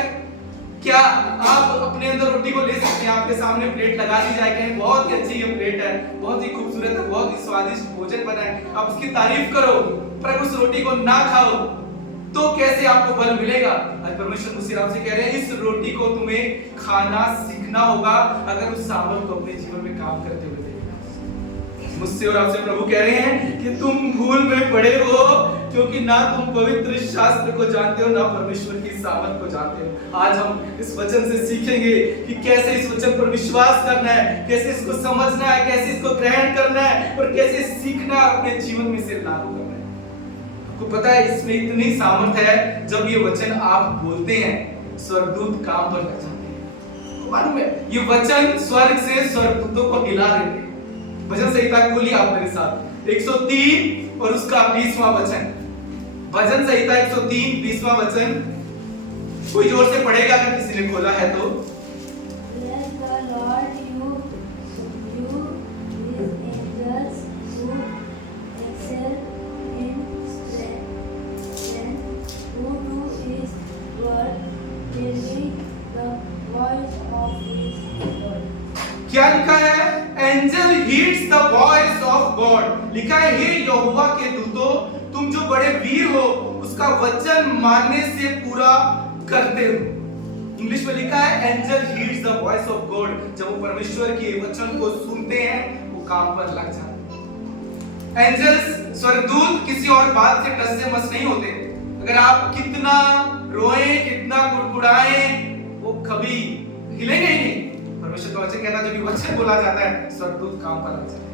क्या आप अपने अंदर रोटी को ले सकते हैं? आपके सामने प्लेट लगा दी जाए, कहें बहुत ही अच्छी ये प्लेट है, बहुत ही खूबसूरत है, बहुत ही स्वादिष्ट भोजन बना है, आप उसकी तारीफ करो, पर उस रोटी को ना खाओ तो कैसे आपको बल मिलेगा? आज परमेश्वर मुझसे आपसे कह रहे हैं इस रोटी को तुम्हें खाना सीखना होगा अगर उस सामर्थ को अपने जीवन में काम करते हुए देखना। मुझसे और आपसे प्रभु कह रहे हैं कि तुम भूल में पड़े हो क्योंकि ना तुम पवित्र शास्त्र को जानते हो, ना परमेश्वर की सामर्थ को जानते हो। आज हम इस वचन से सीखेंगे कि कैसे इस वचन पर विश्वास करना है, कैसे इसको समझना है, कैसे इसको ग्रहण करना है और कैसे सीखना अपने जीवन में से लागू करना है। आपको पता है इसमें इतनी सामर्थ है, जब ये वचन आप बोलते हैं स्वर्गदूत काम पर लग जाते हैं। मालूम है ये वचन स्वर्ग से स्वर्गदूतों को हिला देते हैं। भजन संहिता खोलिए आप मेरे साथ 103 और उसका 20वां वचन। भजन संहिता 103 20वां वचन कोई जोर से पढ़ेगा अगर किसी ने खोला है तो। Bless the Lord, you his angels who excel in strength, who do his work, hearing the voice of his word. क्या लिखा है? Angel heeds the voice of God. लिखा है हे यहोवा के दूतों, तुम जो बड़े वीर हो उसका वचन मानने से पूरा करते हो। इंग्लिश में लिखा है angel heeds the voice of God. जब वो परमेश्वर के वचन को सुनते हैं वो काम पर लग जाते हैं। एंजल्स, स्वर्गदूत किसी और बात से टस से मस नहीं होते। अगर आप कितना रोएं, कितना गुड़गुड़ाएं, वो कभी हिलेंगे ही नहीं। परमेश्वर का वचन कहता है जब ये वचन बोला जाता है स्वर्गदूत काम पर लग जाते हैं।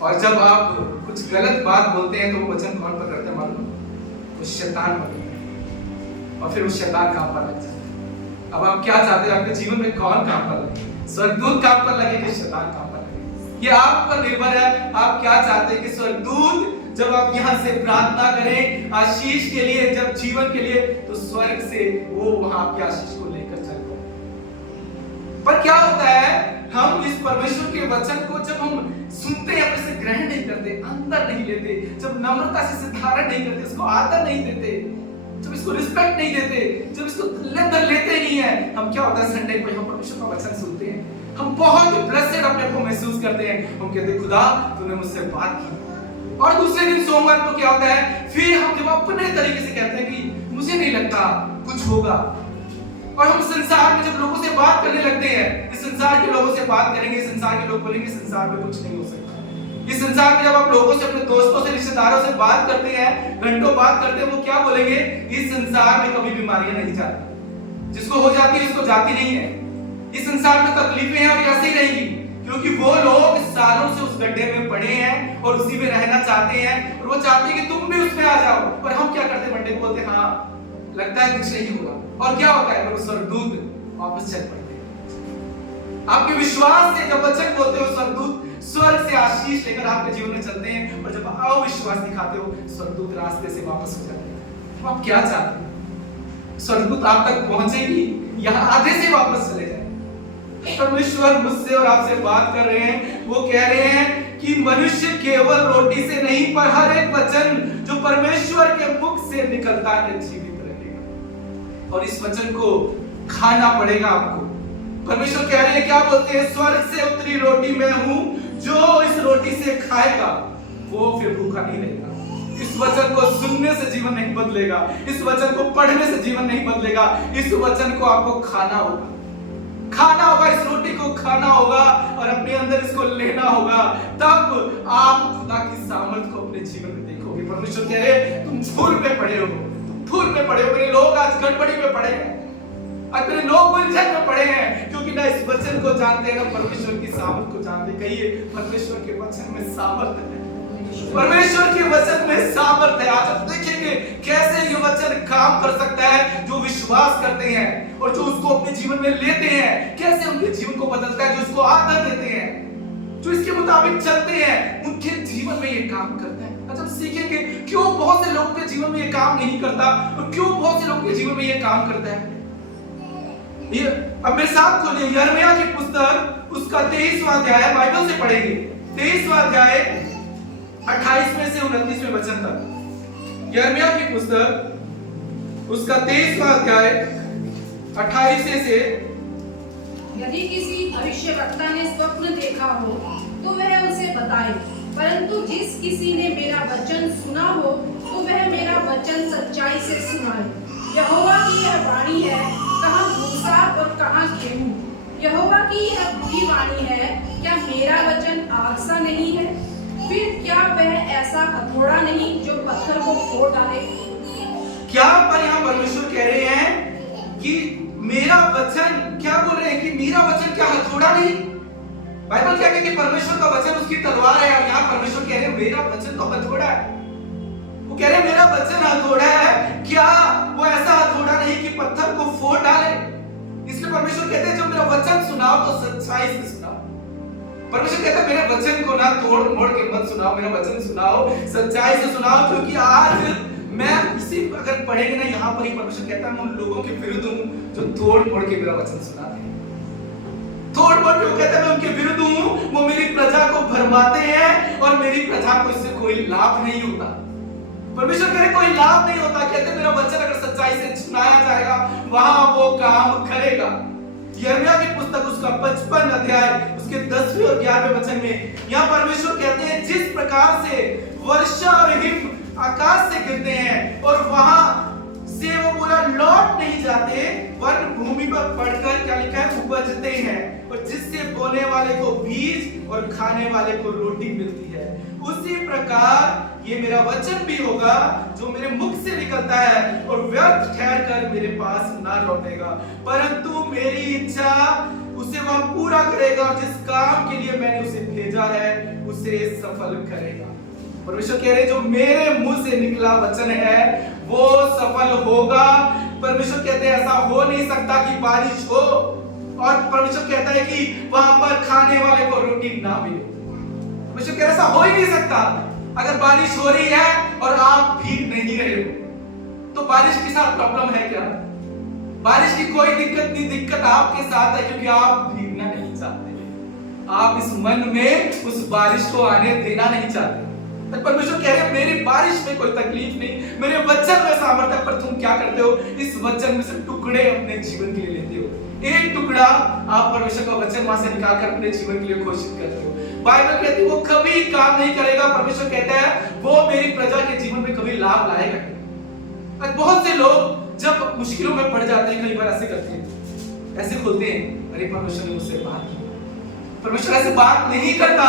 और जब आप कुछ गलत बात बोलते हैं तो वो वचन कौन पकड़ते हैं मालूम? वो शैतान पकड़ता है और फिर वो शैतान काम पर लग जाता है। अब आप क्या चाहते हैं? आपके जीवन में कौन काम पर लगे? स्वर्गदूत काम पर लगे कि शैतान काम पर लगे? ये आप पर निर्भर है। आप क्या चाहते हैं कि स्वर्गदूत जब आप यहाँ से प्रार्थना करें आशीष के लिए, जब जीवन के लिए, तो स्वर्ग से वो वहां आपकी आशीष को लेकर चल पड़े। पर क्या होता है हम इस परमेश्वर के वचन को जब हम सुनते हैं अपने से ग्रहण नहीं करते, अंदर नहीं लेते, जब नम्रता से इसे धारण नहीं करते, इसको आदर नहीं देते, जब इसको रिस्पेक्ट नहीं देते, जब इसको अंदर लेते नहीं है, हम क्या होता है संडे को हम परमेश्वर का वचन सुनते हैं, हम बहुत ब्लेस्ड अपने को महसूस करते हैं। हम कहते हैं खुदा तूने मुझसे बात की। और दूसरे दिन सोमवार को क्या होता है फिर हम जब अपने तरीके से कहते हैं कि मुझे नहीं लगता कुछ होगा, और हम संसार में जब लोगों से बात करने लगते हैं, इस संसार के लोगों से बात करेंगे, संसार के लोग बोलेंगे संसार में कुछ नहीं हो सकता। इस संसार में जब आप लोगों से, अपने दोस्तों से, रिश्तेदारों से बात करते हैं, घंटों बात करते हैं, वो क्या बोलेंगे? इस संसार में कभी बीमारियां नहीं जाती, जिसको हो जाती है इसको जाती नहीं है। इस संसार में तकलीफें हैं और ऐसे ही रहेंगी, क्योंकि वो लोग सालों से उस गड्ढे में पड़े हैं और उसी में रहना चाहते हैं, और वो चाहते हैं कि तुम भी उसमें आ जाओ। पर हम क्या करते हैं? मंडे को बोलते हैं हाँ लगता है कुछ नहीं होगा, और क्या होता है? वो स्वर्गदूत वापस चल पड़ते हैं। आपके विश्वास से जब वचन बोलते हो स्वर्गदूत स्वर्ग से आशीष लेकर आपके जीवन में चलते हैं, और जब अविश्वास दिखाते हो स्वर्गदूत रास्ते से वापस हो जाते हैं। तो आप क्या चाहते हैं? स्वर्गदूत आप तक पहुंचेगी या आधे से वापस चले जाए? परमेश्वर मुझसे और आपसे बात कर रहे हैं। वो कह रहे हैं कि मनुष्य केवल रोटी से नहीं पर हर एक वचन जो परमेश्वर के मुख से निकलता है जीवित रहेगा, और इस वचन को खाना पड़ेगा आपको। परमेश्वर कह रहे हैं, क्या बोलते हैं? स्वर्ग से उतरी रोटी मैं हूं, जो इस रोटी से खाएगा वो फिर भूखा नहीं रहेगा। इस वचन को सुनने से जीवन नहीं बदलेगा, इस वचन को पढ़ने से जीवन नहीं बदलेगा। इस वचन को आपको खाना होगा, खाना होगा, इस रोटी को खाना होगा और अपने अंदर इसको लेना होगा। तब आप खुदा की सामर्थ को अपने जीवन में देखोगे। परमेश्वर कह रहे तुम फूल पे पड़े हो, तुम फूल पे पड़े हो। मेरे लोग आज गड़बड़ी में पड़े हैं, आज मेरे लोग उलझन में पड़े हैं, क्योंकि ना इस वचन को जानते हैं ना परमेश्वर की सामर्थ को जानते। कहिए परमेश्वर के वचन में सामर्थ है, परमेश्वर के वचन में सामर्थ है। आज आप देखेंगे कैसे ये वचन काम कर सकता है। जो विश्वास करते हैं और जो उसको अपने जीवन में लेते हैं, कैसे उनके जीवन को बदलता है। जो उसको आदर देते हैं, जो इसके मुताबिक चलते हैं, उनके जीवन में ये काम करता है। आज हम सीखेंगे क्यों बहुत से लोगों के जीवन में ये काम नहीं करता और क्यों बहुत से लोगों के जीवन में ये काम करता है। ये अब मेरे साथ खोलिए यिर्मयाह की पुस्तक, उसका 23वां अध्याय, बाइबल से पढ़ेंगे 23वां अध्याय 28वें से 29वें वचन तक। यिर्मयाह की पुस्तक, उसका 23वां अध्याय 28 से। यदि किसी भविष्यवक्ता ने स्वप्न देखा हो तो वह उसे बताए, परंतु जिस किसी ने मेरा वचन सुना हो तो वह मेरा वचन सच्चाई से सुनाए। यहोवा की यह वाणी है, कहाँ भूसा और कहाँ गेहूं। यहोवा की यह बुरी वाणी है, क्या मेरा वचन आग सा नहीं है? फिर क्या वह ऐसा हथौड़ा नहीं जो पत्थर को फोड़ डाले? क्या पर यहाँ परमेश्वर कह रहे हैं कि मेरा वचन, क्या बोल रहे हैं कि मेरा वचन क्या हथौड़ा नहीं? बाइबल क्या कहती है कि परमेश्वर का वचन उसकी तलवार है, और यहाँ परमेश्वर कह रहे हैं मेरा वचन तो हथौड़ा है। वो कह रहे हैं मेरा वचन हथौड़ा है, क्या वो ऐसा हथौड़ा नहीं कि पत्थर को फोड़ डाले? इसलिए परमेश्वर कहते हैं जो मेरा वचन सुनाओ तो सच्चाई से सुनाओ। परमेश्वर कहता है मेरे वचन को ना तोड़ मोड़ के मत सुनाओ, मेरा वचन सुनाओ, सच्चाई से सुनाओ। क्योंकि आज मैं इसी अगर पढ़ेंगे ना, यहाँ पर ही परमेश्वर कहता है मैं उन लोगों के विरुद्ध हूँ जो तोड़ मोड़ के मेरा वचन सुनाते हैं। तोड़ मोड़ के वो कहता है मैं उनके विरुद्ध हूँ, वो मेरी प्रजा को भरमाते हैं और मेरी प्रजा को इससे कोई लाभ नहीं होता। परमेश्वर कह रहे कोई लाभ नहीं होता। कहते मेरा वचन अगर सच्चाई से सुनाया जाएगा वहां वो काम करेगा। यिर्मयाह की पुस्तक, उसका 55 अध्याय, उसके 10वें और 11वें वचन में यहाँ परमेश्वर कहते हैं जिस प्रकार से वर्षा और हिम आकाश से गिरते हैं और वहां से वो पूरा लौट नहीं जाते, वरन भूमि पर पड़कर क्या लिखा है उपजते हैं, और जिससे बोने वाले को बीज और खाने वाले को रोटी मिलती है, उसी प्रकार ये मेरा वचन भी होगा जो मेरे मुख से निकलता है और व्यर्थ ठहर कर मेरे पास ना लौटेगा, परंतु मेरी इच्छा उसे वह पूरा करेगा और जिस काम के लिए मैंने उसे भेजा है उसे सफल करेगा। परमेश्वर कह रहे जो मेरे मुंह से निकला वचन है वो सफल होगा। परमेश्वर कहते हैं ऐसा हो नहीं सकता कि बारिश हो और परमेश्वर कहता है कि वहां पर खाने वाले को रोटी ना मिले। परमेश्वर कह रहे ऐसा हो ही नहीं सकता। अगर बारिश हो रही है और आप भीग नहीं रहे हो तो बारिश के साथ प्रॉब्लम है क्या? बारिश की कोई दिक्कत नहीं, दिक्कत आपके साथ है क्योंकि आप भीगना नहीं चाहते, आप इस मन में उस बारिश को आने देना नहीं चाहते। परमेश्वर कह रहे हैं मेरी बारिश में कोई तकलीफ नहीं, मेरे वचन में सामर्थ्य है, पर तुम क्या करते हो? इस वचन में से टुकड़े अपने जीवन के लिए लेते हो। एक टुकड़ा आप परमेश्वर का वचन वहां से निकाल कर अपने जीवन के लिए घोषित करते हो। बाइबल कहती है वो कभी काम नहीं करेगा। परमेश्वर कहता है वो मेरी प्रजा के जीवन में कभी लाभ लाएगा नहीं। बहुत से लोग जब मुश्किलों में पड़ जाते हैं कई बार ऐसे करते हैं, ऐसे खोलते हैं अरे परमेश्वर ने मुझसे बात की। परमेश्वर ऐसे बात नहीं करता,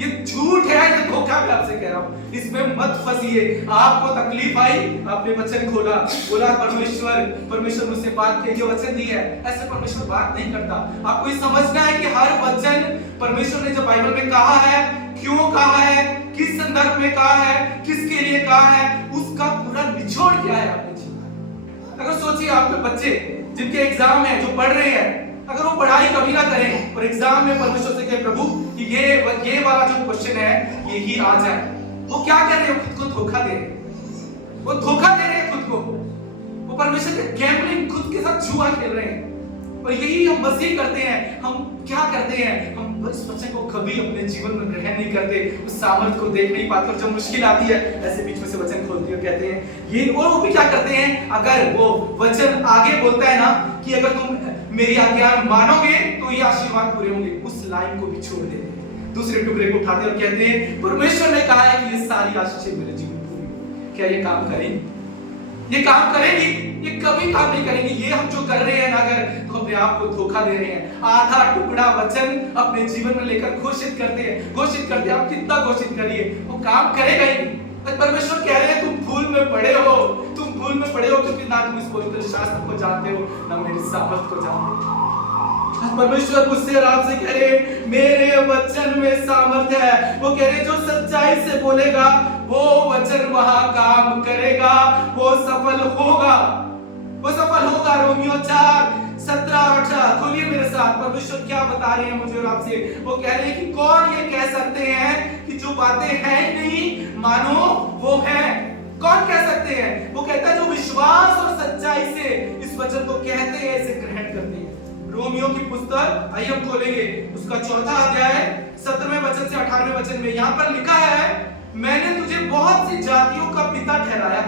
ये झूठ है, ये धोखा। मैं आपसे कह रहा हूं इसमें मत फंसिए। आपको तकलीफ आई, आपने वचन खोला, बोला परमेश्वर मुझसे बात की, ये वचन नहीं है। ऐसे परमेश्वर बात नहीं करता। आपको ये समझना है कि हर वचन परमेश्वर ने जो बाइबल में कहा है, क्यों कहा है, किस संदर्भ में कहा है, किसके लिए कहा है, उसका पूरा निचोड़ क्या है आपके जीवन। अगर सोचिए आपके बच्चे जिनके एग्जाम है, जो पढ़ रहे हैं, अगर वो पढ़ाई कभी ना करें और एग्जाम में परमेश्वर से कहे प्रभु कि ये वाला जो क्वेश्चन है यही आ जाए, वो क्या कर रहे हैं? खुद को धोखा दे रहे हैं। वो धोखा दे रहे हैं खुद को। वो परमेश्वर के गैम्बलिंग, खुद के साथ जुआ खेल रहे हैं। और यही हम मसीह करते हैं। हम क्या करते हैं? हम इस वचन को कभी अपने जीवन में ग्रहण नहीं करते, उस सामर्थ को देख नहीं पाते, और जब मुश्किल आती है ऐसे बीच में से वचन खोलते हैं, कहते हैं ये, और वो भी क्या करते हैं? अगर वो वचन आगे बोलता है ना कि अगर तुम मेरी आज्ञा मानोगे तो ये आशीर्वाद पूरे होंगे, उस लाइन को भी छोड़ देते हैं, दूसरे टुकड़े को उठाते हैं और कहते हैं परमेश्वर ने कहा है कि ये सारी आशीषें मेरे जीवन में पूरी होंगी। क्या ये काम करेंगी? ये काम करेंगी? ये कभी काम नहीं करेंगी। ये हम जो कर रहे हैं ना, अगर तो अपने आप को धोखा दे रहे हैं। आधा टुकड़ा वचन अपने जीवन में लेकर घोषित करते हैं। आप कितना घोषित करिए, वो काम करेगा ही नहीं। परमेश्वर कह रहे हैं तुम भूल में पड़े हो, क्योंकि ना तुम इस पवित्र शास्त्र को जानते हो, ना मेरी सामर्थ को जानते हो। परमेश्वर मुझसे और आपसे कह रहे मेरे वचन में सामर्थ्य है। वो कह रहे जो सच्चाई से बोलेगा वो वचन वहां काम करेगा, वो सफल होगा। रोमियो 4:17-18 खोलिए मेरे साथ। परमेश्वर क्या बता रहे हैं मुझे और आपसे? वो कह रहे हैं कि कौन ये कह सकते हैं कि जो बातें हैं ही नहीं मानो वो है। कौन कह सकते हैं? वो कहता है जो विश्वास और सच्चाई से इस वचन को कहते हैं, इसे ग्रहण करते हैं। रोमियो की पुस्तक आइए हम खोलेंगे, उसका 4था अध्याय 17वें वचन से 18वें वचन में यहाँ पर लिखा है, मैंने तुझे बहुत सी जातियों का पिता ठहराया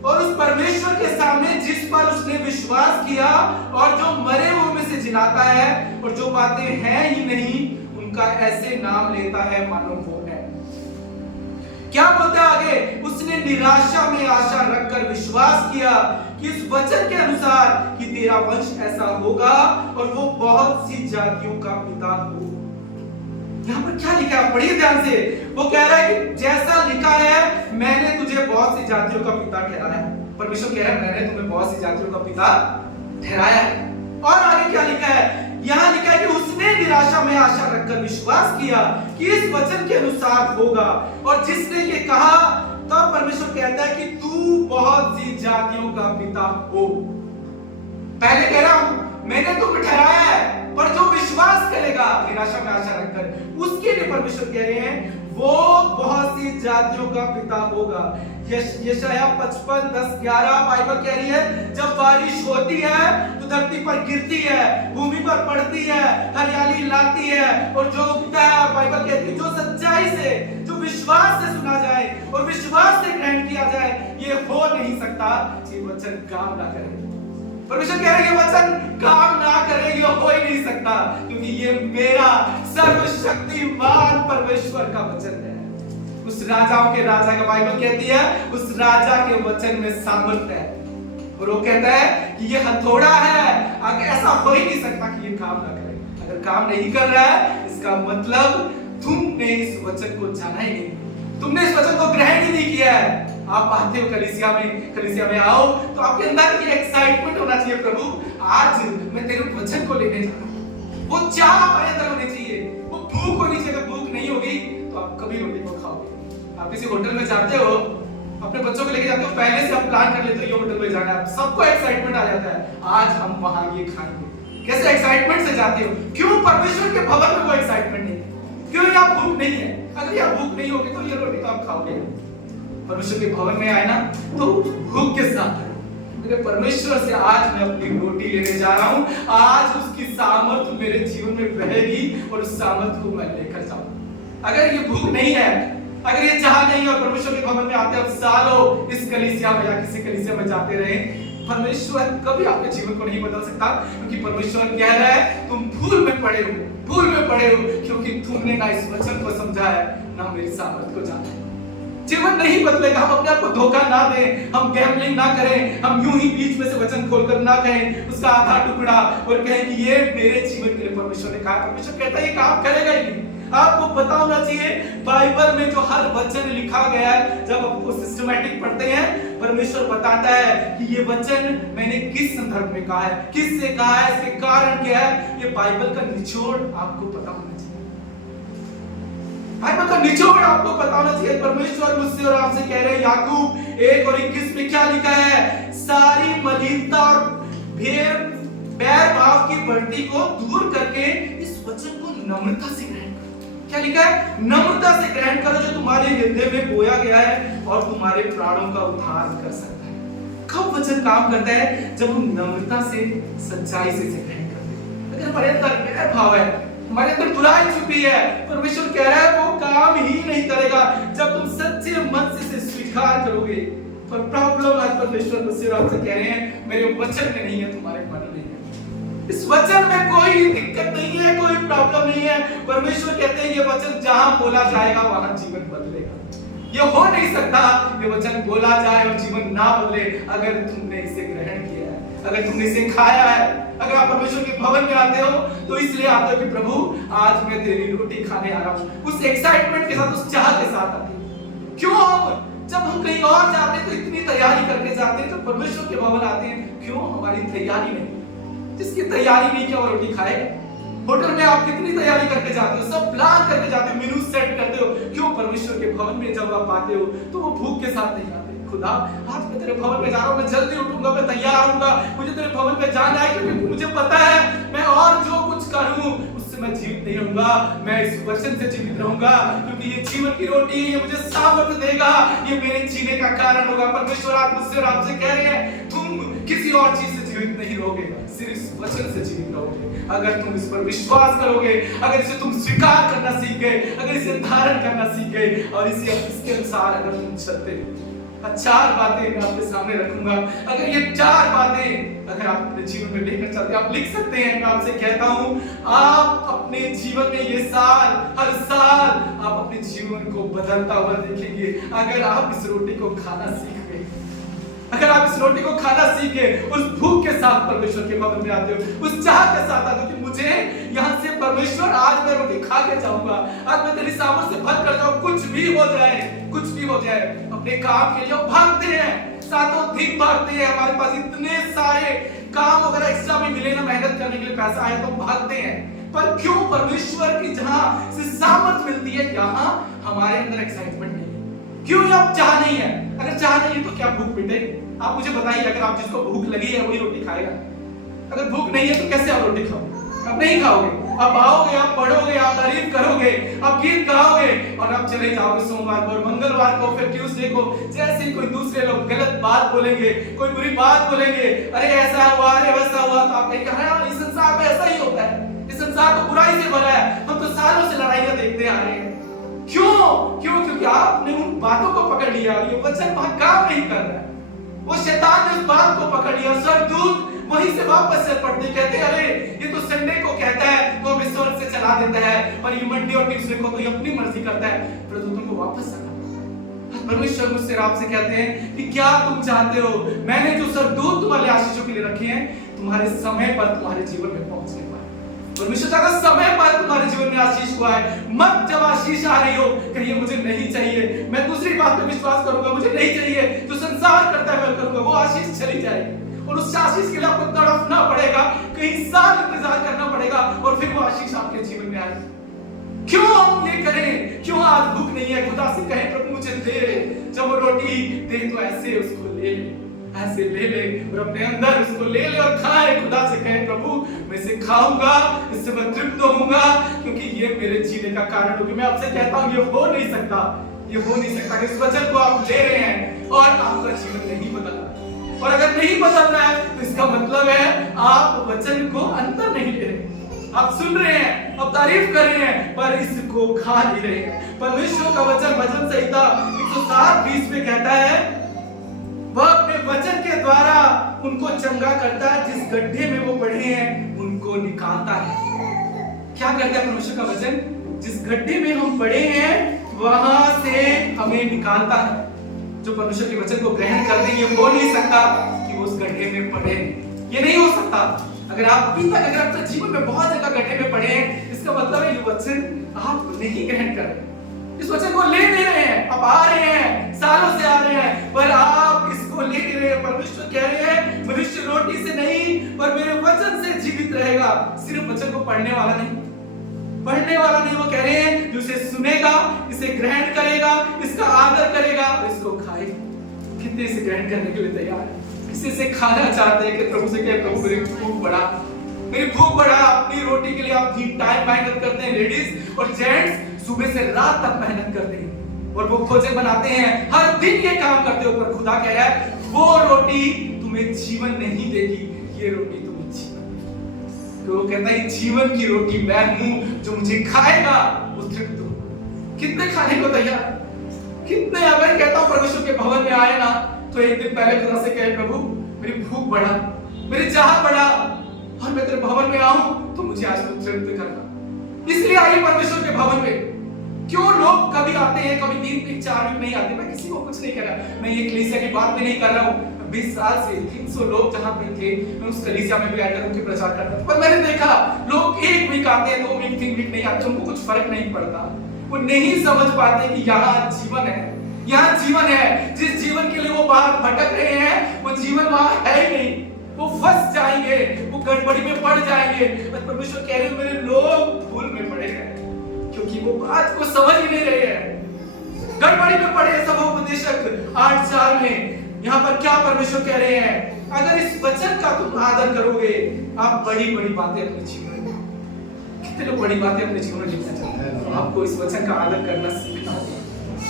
और उस परमेश्वर के सामने जिस पर उसने विश्वास किया और जो मरे हुए में से जिलाता है और जो बातें हैं ही नहीं उनका ऐसे नाम लेता है मानो वो है। क्या बोलते हैं आगे? उसने निराशा में आशा रखकर विश्वास किया कि इस वचन के अनुसार कि तेरा वंश ऐसा होगा और वो बहुत सी जातियों का पिता हो। यहाँ पर क्या लिखा है? पढ़िए ध्यान से। वो कह रहा है कि जैसा लिखा है मैंने तुझे बहुत सी जातियों का पिता ठहराया है। परमेश्वर कह रहा है मैंने तुम्हें बहुत सी जातियों का पिता ठहराया है। और आगे क्या लिखा है? यहाँ लिखा है कि उसने निराशा में आशा रखकर विश्वास किया कि इस वचन के अनुसार होगा और जिसने ये कहा तब परमेश्वर कहता है कि तू बहुत सी जातियों का पिता हो। पहले कह रहा हूं मैंने तुम्हें ठहराया है, पर जो विश्वास करेगा निराशा में आशा रखकर उसके लिए परमेश्वर कह रहे हैं वो बहुत सी जातियों का पिता होगा। यशायाह 55:10-11 बाइबल कह रही है जब बारिश होती है तो धरती पर गिरती है, भूमि पर पड़ती है, हरियाली लाती है और जो उगता है बाइबल कहती है जो सच्चाई से, जो विश्वास से सुना जाए और विश्वास से ग्रहण किया जाए, ये हो नहीं सकता ये वचन काम ना करे। परमेश्वर कह रहे हैं ये वचन काम ना करे, ये हो ही नहीं सकता क्योंकि ये मेरा सर्वशक्तिमान परमेश्वर का वचन है। उस राजाओं के राजा का बाइबल कहती है उस राजा के वचन में सामर्थ्य है और वो कहता है कि ये हथौड़ा है, आगे ऐसा हो ही नहीं सकता कि ये काम ना करे। अगर काम नहीं कर रहा है इसका मतलब तुमने इस वचन को जाना ही नहीं, तुमने इस वचन को ग्रहण ही नहीं किया है। आप आते हो कलीसिया में आओ तो आपके अंदर ये एक्साइटमेंट होना चाहिए, प्रभु आज मैं तेरे वचन को लेने जा रहा हूं। वो चाह हमारे अंदर होनी चाहिए, वो भूख होनी चाहिए। अगर भूख नहीं होगी तो आप कभी रोटी को खाओगे। आप किसी होटल में जाते हो, अपने बच्चों को लेके जाते हो, पहले से आप प्लान कर लेते हो ये होटल में जाना है, सबको एक्साइटमेंट आ जाता है आज हम वहां ये खाएंगे। कैसे एक्साइटमेंट से जाते हो? क्यों? परमेश्वर के भवन में कोई एक्साइटमेंट नहीं है। क्यों? यहाँ भूख नहीं है। अगर यहाँ भूख नहीं होगी तो ये रोटी तो आप खाओगे। परमेश्वर के भवन में आए ना तो भूख के साथ मेरे परमेश्वर से आज मैं अपनी रोटी लेने जा रहा हूं, आज उसकी सामर्थ मेरे जीवन में बहेगी और उस सामर्थ को मैं लेकर जाऊंगा। अगर ये भूख नहीं है, अगर ये चाह नहीं है और परमेश्वर के भवन में आते हम सालों इस कलीसिया में या किसी कलीसिया में जाते रहे, परमेश्वर कभी आपके जीवन को नहीं बदल सकता क्योंकि परमेश्वर कह रहा है तुम भूल में पड़े हो क्योंकि तुमने ना इस वचन को समझा है ना मेरी सामर्थ को जाना है। जीवन नहीं बदलेगा। हम अपने आप को धोखा ना दें, हम गैम्बलिंग ना करें, हम यूं ही बीच में से वचन खोलकर ना कहें उसका आधा टुकड़ा और कहें कि ये मेरे जीवन के लिए परमेश्वर ने कहा। परमेश्वर कहता है ये काम करेगा ही नहीं। आपको पता होना चाहिए बाइबल में जो हर वचन लिखा गया है, जब आप उसको सिस्टमैटिक पढ़ते हैं परमेश्वर बताता है कि ये वचन मैंने किस संदर्भ में कहा है, किससे कहा है, इसके कारण क्या है। ये बाइबल का निचोड़ आपको पता होना चाहिए। बाइबल का निचोड़ आपको पता होना चाहिए। परमेश्वर मुझसे और आपसे कह रहे हैं याकूब 1:21 में क्या लिखा है? सारी मलिनता और बैर भाव की बढ़ती को दूर करके इस वचन को नम्रता से ग्रहण करो। क्या लिखा है? नम्रता से ग्रहण करो जो तुम्हारे हृदय में बोया गया है और तुम्हारे प्राणों का उद्धार कर सकता है। कब वचन काम करता है? जब हम नम्रता से, सच्चाई से ग्रहण करते हैं। अगर हमारे अंदर बैर भाव है, हमारे अंदर बुराई छुपी है, परमेश्वर कह रहा है वो काम ही नहीं करेगा जब तुम सच्चे मन से स्वीकार करोगे। पर प्रॉब्लम आज परमेश्वर मुझसे आपसे कह रहे हैं मेरे वचन में नहीं है, तुम्हारे मन में है। इस वचन में कोई दिक्कत नहीं है, कोई प्रॉब्लम नहीं है। परमेश्वर कहते हैं ये वचन जहां बोला जाएगा वहां जीवन बदलेगा। ये हो नहीं सकता ये वचन बोला जाए और जीवन ना बदले अगर तुमने इसे ग्रहण किया है, अगर तुमने इसे खाया है। अगर आप परमेश्वर के भवन में आते हो तो इसलिए आते हो कि प्रभु आज मैं तेरी रोटी खाने आ रहा हूं, उस एक्साइटमेंट के साथ, उस चाह के साथ आते हो। क्यों जब हम कहीं और जाते हैं तो इतनी तैयारी करके जाते हैं, जब परमेश्वर के भवन आते हैं क्यों हमारी तैयारी नहीं? जिसकी तैयारी नहीं किया वो रोटी खाएगा? होटल में आप कितनी तैयारी करके जाते हो, सब प्लान करके जाते हो, मेनू सेट करते हो, क्यों परमेश्वर के भवन में जब आप आते हो तो वो भूख के साथ नहीं आते। खुदा आज मैं तेरे भवन में जा रहा हूं, मैं जल्दी उठूंगा, मैं तैयार होऊंगा, मुझे तेरे भवन में जाना है क्योंकि मुझे पता है मैं और जो कुछ करूं उससे मैं जीवित नहीं रहूंगा, मैं इस वचन से जीवित रहूंगा क्योंकि ये जीवन की रोटी है, ये मुझे सामर्थ्य देगा, ये मेरे जीने का कारण होगा। परमेश्वर आज मुझसे और आपसे कह रहे हैं तुम किसी और चीज से जीवित नहीं रहोगे, सिर्फ इस वचन से जीवित रहोगे। अगर तुम इस पर विश्वास करोगे, अगर इसे तुम स्वीकार करना सीख गए, अगर इसे धारण करना सीख गए और इसे इसके अनुसार अगर तुम चलते। 4 बातें मैं आपके सामने रखूंगा, अगर ये 4 बातें अगर आप अपने जीवन में लेकर चलते, आप लिख सकते हैं। मैं आपसे कहता हूं आप अपने जीवन में ये साल, हर साल आप अपने जीवन को बदलता हुआ देखेंगे अगर आप इस रोटी को खाना सीख गए, अगर आप इस रोटी को खाना सीख गए, उस भूख के साथ परमेश्वर के भवन में आते हो, उस चाह के साथ आते हो कि मुझे यहाँ से परमेश्वर आज मैं रोटी खा के जाऊंगा, आज मैं तेरी सामर्थ से भर कर जाऊं, कुछ भी हो जाए, कुछ भी हो जाए। अपने काम के लिए भागते हैं, सातों दिन भागते हैं, हमारे पास इतने सारे काम अगर एक्स्ट्रा भी मिले ना, मेहनत करने के लिए पैसा आया तो भागते हैं। पर क्यों परमेश्वर की जहां से सामर्थ मिलती है यहाँ हमारे अंदर एक्साइटमेंट नहीं है? क्यों अब चाह नहीं है? अगर चाह नहीं है तो क्या भूख मिटेगी? आप मुझे बताइए, अगर आप जिसको भूख लगी है वही रोटी खाएगा? अगर भूख नहीं है तो कैसे आप रोटी खाओगे? आप नहीं खाओगे, आप आओगे, आप पढ़ोगे, आप तारीफ करोगे, आप गीत गाओगे और आप चले जाओगे सोमवार को और मंगलवार को, फिर ट्यूसडे को जैसे ही कोई दूसरे लोग गलत बात बोलेंगे, कोई बुरी बात बोलेंगे, अरे ऐसा हुआ, अरे वैसा हुआ, तो आप कहेंगे हाँ इस संसार में ऐसा ही होता है, इस संसार तो बुराई से भरा है, हम तो सालों से लड़ाइयां देखते आ रहे हैं। क्यों? क्योंकि आपने उन बातों को पकड़ लिया और ये वचन वहां काम नहीं कर रहा है। वो शैतान ने उस बात को पकड़ लिया और स्वर्गदूत वहीं से वापस से पढ़ते कहते अरे ये तो संडे को कहता है तो हम स्वर्ग से चला देता है, पर ये मंडे और ट्यूसडे को तो ये अपनी मर्जी करता है, परंतु तुमको वापस आना पड़ता है। परमेश्वर मुझसे आपसे कहते हैं कि क्या तुम चाहते हो मैंने जो स्वर्गदूत तुम्हारे आशीषों के लिए रखे हैं तुम्हारे समय पर तुम्हारे जीवन में पहुंचने पाए। परमेश्वर चाहता समय पर तुम्हारे जीवन में आशीष को आए, मत जब आशीष आ रही हो कहिए मुझे नहीं चाहिए, मैं दूसरी बात पे विश्वास करूंगा, मुझे नहीं चाहिए, जो संसार करता है मैं करूंगा, वो आशीष चली जाएगी और उस आशीष के लिए आपको तड़पना पड़ेगा, कई साल इंतजार करना पड़ेगा और फिर वो आशीष आपके जीवन में आएगी। क्यों हम ये करें? क्यों आज भूख नहीं है? खुदा से कहें प्रभु मुझे दे, जब वो रोटी दे तो ऐसे उसको ले ले, ऐसे ले ले और अपने अंदर उसको ले ले और खाए। खुदा से कहें प्रभु मैं इसे खाऊंगा, इससे मैं तृप्त होऊंगा क्योंकि ये मेरे जीने का कारण होगी। मैं आपसे कहता हूं ये हो नहीं सकता, ये हो नहीं सकता कि इस वचन को आप ले रहे हैं और आपका जीवन नहीं बदल रहा, और अगर नहीं बदल रहा है तो इसका मतलब है आप वचन को अंदर नहीं ले रहे। आप सुन रहे हैं, आप तारीफ कर रहे हैं पर इसको खा नहीं रहे हैं। परमेश्वर का वचन भजन संहिता 107:20 में कहता है वह अपने वचन के द्वारा उनको चंगा करता है, जिस गड्ढे में वो पड़े हैं उनको निकालता है। क्या करता है परमेश्वर का वचन? जिस गड्ढे में हम पड़े हैं वहां से हमें निकालता है। जो परमेश्वर के वचन को ग्रहण करते हैं ये हो नहीं सकता कि वो उस गड्ढे में पड़े, ये नहीं हो सकता। अगर आप अभी तक अगर आपके जीवन में बहुत जगह गड्ढे में पड़े हैं इसका मतलब है ये वचन आप नहीं ग्रहण कर रहे, इस वचन को ले नहीं रहे हैं। आप आ रहे हैं, सालों से आ रहे हैं पर आप इसको ले नहीं रहे हैं। परमेश्वर कह रहे हैं मनुष्य रोटी से नहीं पर मेरे वचन से जीवित रहेगा। सिर्फ वचन को पढ़ने वाला नहीं, पढ़ने वाला नहीं, वो कह रहे हैं जो इसे सुनेगा, इसे ग्रहण करेगा, इसका आदर करेगा और इसको खाएगा। कितने इसे ग्रहण करने के लिए तैयार है? किसी से खाना चाहते हैं कि प्रभु से कहे प्रभु मेरी भूख बढ़ा, मेरी भूख बढ़ा। अपनी रोटी के लिए आप टाइम मेहनत करते हैं, लेडीज और जेंट्स सुबह से रात तक मेहनत करते हैं और वो खोजे बनाते हैं, हर दिन ये काम करते हो, पर खुदा कह रहा है वो रोटी तुम्हें जीवन नहीं देगी, ये रोटी तुम्हें जीवन देगी। तो वो कहता है जीवन की रोटी मैं हूं, जो मुझे खाएगा वो तृप्त होगा। कितने खाने को तैयार? कितने? अगर कहता हूं परमेश्वर के भवन में आए ना तो एक दिन पहले खुदा से कहे प्रभु मेरी भूख बढ़ा, मेरी चाह बढ़ा और मैं तेरे भवन में आऊं तो मुझे आज तृप्त करना। इसलिए आइए परमेश्वर के भवन में, क्यों लोग कभी आते हैं, कभी 3 वीक 4 वीक नहीं आते। मैं किसी को कुछ नहीं कह रहा, मैं ये कलीसिया की बात भी नहीं कर रहा हूँ। 20 साल से 300 लोग जहाँ पे थे, मैं उस कलीसिया में भी आकर उनके प्रचार करता था, पर मैंने देखा लोग 1 वीक आते हैं, 2 वीक 3 वीक नहीं आते, उनको कुछ फर्क नहीं पड़ता। वो नहीं समझ पाते कि यहाँ जीवन है, यहाँ जीवन है। जिस जीवन के लिए वो बाहर भटक रहे हैं, वो जीवन वहाँ है ही नहीं। वो फंस जाएंगे, वो गड़बड़ी में पड़ जाएंगे। परमेश्वर कह रहे हैं मेरे लोग भूल में पड़े हैं, क्योंकि वो बात को समझ ही नहीं रहे हैं, गड़बड़ी में पड़े हैं। सभा उपदेशक 8:4 में यहाँ पर क्या परमेश्वर कह रहे हैं, अगर इस वचन का तुम आदर करोगे, आप बड़ी बड़ी बातें अपने जीवन में, कितने लोग बड़ी बातें अपने जीवन में लिखना चाहते हैं, तो आपको इस वचन का आदर करना सीखना होगा।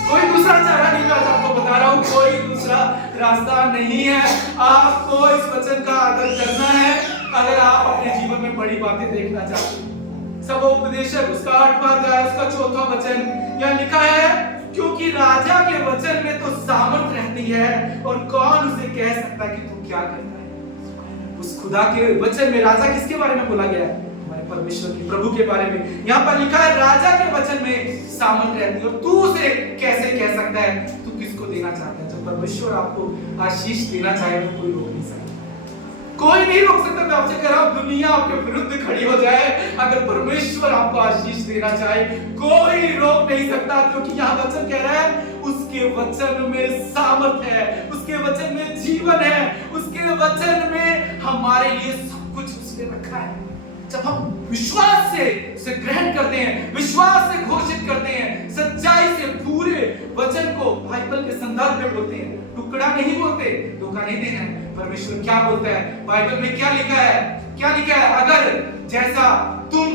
कोई दूसरा चारा नहीं, मैं आपको बता रहा हूँ, कोई दूसरा रास्ता नहीं है। आपको इस वचन का आदर करना है अगर आप अपने जीवन में बड़ी बातें देखना चाहते हैं। सब उपदेशक उसका 8वां अध्याय उसका 4वां वचन यहाँ लिखा है, क्योंकि राजा के वचन में तो सामर्थ रहती है, और कौन उसे कह सकता है कि तू क्या करता है। उस खुदा के वचन में राजा किसके बारे में बोला गया है, परमेश्वर के प्रभु के बारे में। यहाँ पर लिखा है राजा के वचन में सामर्थ रहती है, और तू उसे कैसे कह सकता है, तू किसको देना चाहता है। जब परमेश्वर आपको आशीष देना चाहे तो कोई रोक नहीं सकता, कोई नहीं रोक सकता। मैं आपसे कह रहा हूं, दुनिया आपके विरुद्ध खड़ी हो जाए, अगर परमेश्वर आपको आशीष देना चाहे कोई रोक नहीं सकता, क्योंकि यहाँ वचन कह रहा है उसके वचन में सामर्थ है, उसके वचन में जीवन है, उसके वचन में हमारे लिए सब कुछ उसने रखा है। जब हम विश्वास से उसे ग्रहण करते हैं, विश्वास से घोषित करते हैं, सच्चाई से पूरे वचन को बाइबल के संदर्भ में बोलते हैं, टुकड़ा नहीं बोलते, धोखा नहीं देना है। परमेश्वर क्या बोलता है, बाइबल में क्या लिखा है, क्या लिखा है, अगर जैसा तुम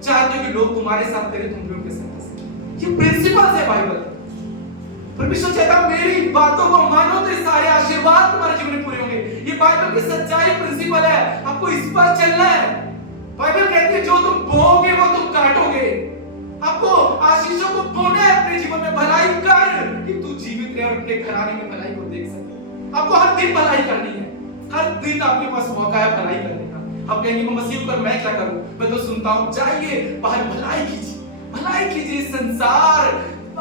चाहते हो कि लोग तुम्हारे साथ करें, तुम भी उनके साथ करो। ये प्रिंसिपल है बाइबल। परमेश्वर चाहता है मेरी बातों को मानो तो सारे आशीर्वाद तुम्हारे जीवन में पूरे होंगे। ये बाइबल की सच्चाई प्रिंसिपल है, आपको इस पर चलना है। बाइबल कहती है जो तुम बोओगे वो तुम काटोगे। आपको आशीषों को बोना है अपने जीवन में, भलाई कर कि तू जीवित रहे और अपने घराने में भलाई को देख सके। आपको हर दिन भलाई करनी है, हर दिन आपके पास मौका है भलाई करने का। आप कहेंगे मसीह पर मैं क्या करूं, मैं तो सुनता हूं, जाइए बाहर भलाई कीजिए, भलाई कीजिए। संसार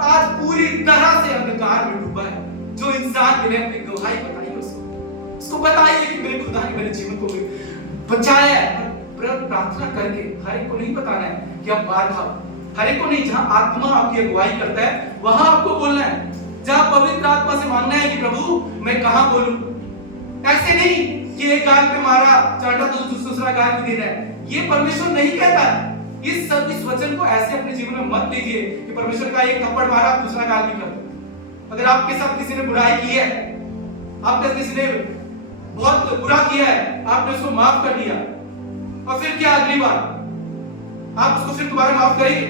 आज पूरी तरह से अंधकार में डूबा है। जो इंसान मिले अपनी गवाही बताइए उसको बताइए कि मेरे खुदा ने मेरे जीवन को बचाया है। प्रार्थना करके, हर एक को नहीं बताना है कि आप बाहर खाओ, हर एक को नहीं। जहां आत्मा आपकी अगुवाई करता है वहां आपको बोलना है, जहां पवित्र आत्मा से मांगना है कि प्रभु मैं कहां बोलूं। ऐसे नहीं कि एक गाल पे मारा चाटा तो दूसरा गाल भी देना है, ये परमेश्वर नहीं कहता। इस वचन को ऐसे अपने जीवन में मत लीजिए कि परमेश्वर का एक थप्पड़ मारा दूसरा गाल भी कर दो। अगर आपके साथ किसी ने बुराई की है, आपके किसी ने बहुत बुरा किया है, आपने उसको माफ कर दिया, और फिर क्या अगली बार आप उसको फिर दोबारा माफ करेंगे?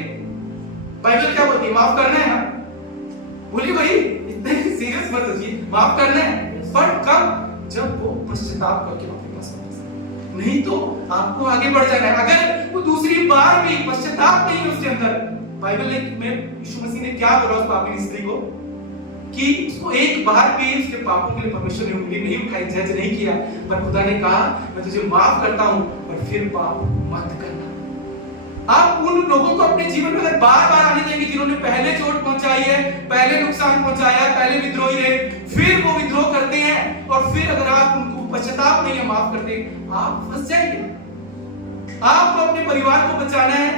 बाइबल क्या बोलती है, माफ करना है ना, बोलिए भाई, इतने सीरियस मत होइए, माफ करना है, पर कब, जब वो पश्चाताप करके आपके पास वापस, नहीं तो आपको आगे बढ़ जाना है। अगर वो दूसरी बार भी पश्चाताप नहीं है उसके अंदर, बाइबल में यीशु मसीह ने क्या बोला उस पापी स्त्री को, कि उसको एक बार भी उसके पापों के लिए परमेश्वर ने उंगली नहीं उठाई, जज नहीं किया, पर खुदा ने कहा मैं तुझे माफ करता हूं, पर फिर पाप मत करना। आप उन लोगों को अपने जीवन में अगर बार बार आने देंगे जिन्होंने पहले चोट पहुंचाई है, पहले नुकसान पहुंचाया है, पहले विद्रोही रहे, फिर वो विद्रोह करते हैं, और फिर अगर आप उनको पश्चाताप नहीं है, माफ करते, आप फंस जाएंगे। आपको अपने परिवार को बचाना है,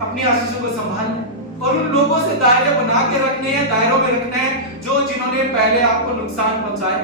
अपनी आशीषों को संभालना है, और उन लोगों से दायरे बना के रखने हैं, दायरों में रखना है जो जिन्होंने पहले आपको नुकसान पहुंचाए।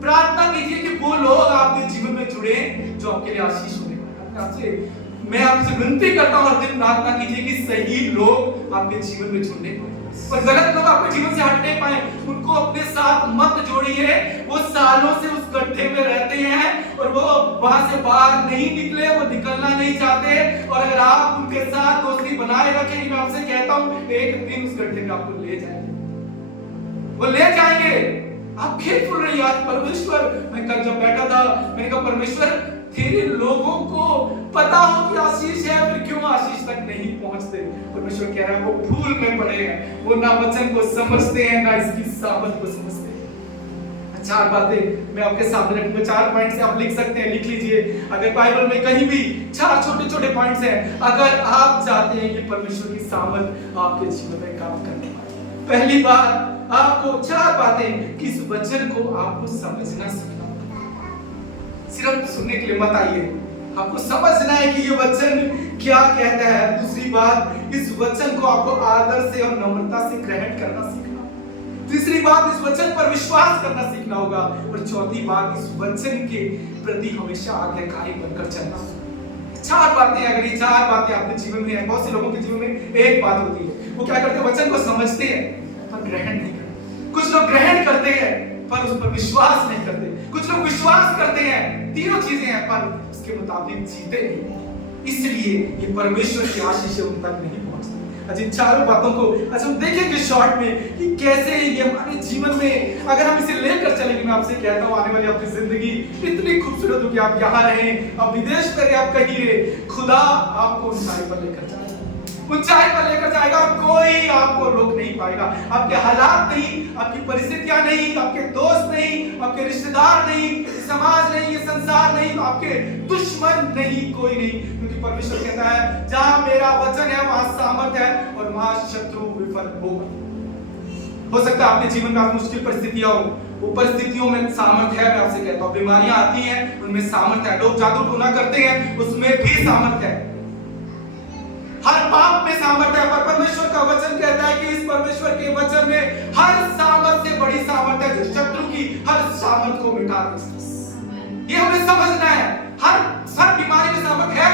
प्रार्थना कीजिए कि वो लोग आपके जीवन में जुड़े जो आपके लिए आशीष होने वाले हैं। मैं आपसे विनती करता हूं, हर दिन प्रार्थना कीजिए कि सही लोग आपके जीवन में जुड़ने पाए, और गलत लोग आपके जीवन से हटने पाए, उनको अपने साथ मत जोड़िए। वो सालों से उस गड्ढे में रहते हैं और वो वहां से बाहर नहीं निकले, वो निकलना नहीं चाहते, और अगर आप उनके साथ दोस्ती बनाए रखेंगे, मैं आपसे कहता हूं एक दिन उस गड्ढे में आपको ले जाएंगे, वो ले जाएंगे। आप केयरफुल रहिए। आज परमेश्वर, मैं कल जब बैठा था मैंने कहा परमेश्वर तेरे लोगों को पता हो कि आशीष है, फिर क्यों आशीष तक नहीं पहुंचते। परमेश्वर कह रहा है वो भूल में पड़े हैं, वो ना वचन को समझते हैं ना इसकी सामर्थ को समझते हैं। 4 बातें मैं आपके सामने रखूंगा, 4 पॉइंट से आप लिख सकते हैं, लिख लीजिए। अगर बाइबल में कहीं भी 4 छोटे-छोटे पॉइंट्स हैं, अगर आप चाहते हैं कि परमेश्वर की सामर्थ आपके जीवन में काम करने वाली। पहली बात, आपको 4 बातें कि इस वचन को आपको समझना सीखना होगा। सिर्फ सुनने के लिए मत आइए, आपको समझना है कि ये वचन क्या कहता है। दूसरी बात, इस वचन को आपको आदर से और नम्रता से ग्रहण करना सीखना। तीसरी बात, इस वचन पर विश्वास करना सीखना होगा। और चौथी बात, इस वचन के प्रति हमेशा आज्ञाकारी बनकर चलना। 4 बातें, अगर ये 4 बातें आपके जीवन में है, बहुत से लोगों के जीवन में एक बात होती है, वो क्या करते हैं, वचन को समझते हैं पर ग्रहण नहीं करते। कुछ लोग ग्रहण करते हैं पर उस पर विश्वास नहीं करते। कुछ लोग विश्वास करते हैं, तीनों चीजें हैं, पर उसके मुताबिक जीते नहीं। इसलिए ये परमेश्वर की आशीष उन तक नहीं पहुंचती। अच्छा, इन 4 बातों को अच्छा हम देखेंगे शॉर्ट में कि कैसे ये हमारे जीवन में अगर हम इसे लेकर चलेंगे। मैं आपसे कहता हूँ, आने वाली आपकी जिंदगी इतनी खूबसूरत होगी। आप यहाँ रहें, आप विदेश में रहे, आप कहीं रहे, खुदा आपको ऊंचाई पर लेकर जाएगा, ऊंचाई पर लेकर जाएगा और कोई आपको रोक नहीं पाएगा। आपके हालात नहीं, आपकी परिस्थितियां नहीं, आपके दोस्त नहीं, आपके रिश्तेदार नहीं, समाज नहीं, ये संसार नहीं, आपके दुश्मन नहीं, कोई नहीं। क्योंकि परमेश्वर कहता है, जहां मेरा वचन है वहां सामर्थ है और वहां शत्रु विफल होगा। हो सकता है आपके जीवन में आप मुश्किल परिस्थितियां हो, वो परिस्थितियों में सामर्थ है। मैं आपसे कहता हूं, बीमारियां आती हैं, उनमें सामर्थ है। लोग जादू टोना करते हैं, उसमें भी सामर्थ है। हर पाप में सामर्थ है, पर परमेश्वर का वचन कहता है कि इस परमेश्वर के वचन में हर सामर्थ से बड़ी सामर्थ है जो शत्रु की हर सामर्थ को मिटा देती है। ये हमें समझना है। हर बीमारी में सामर्थ है।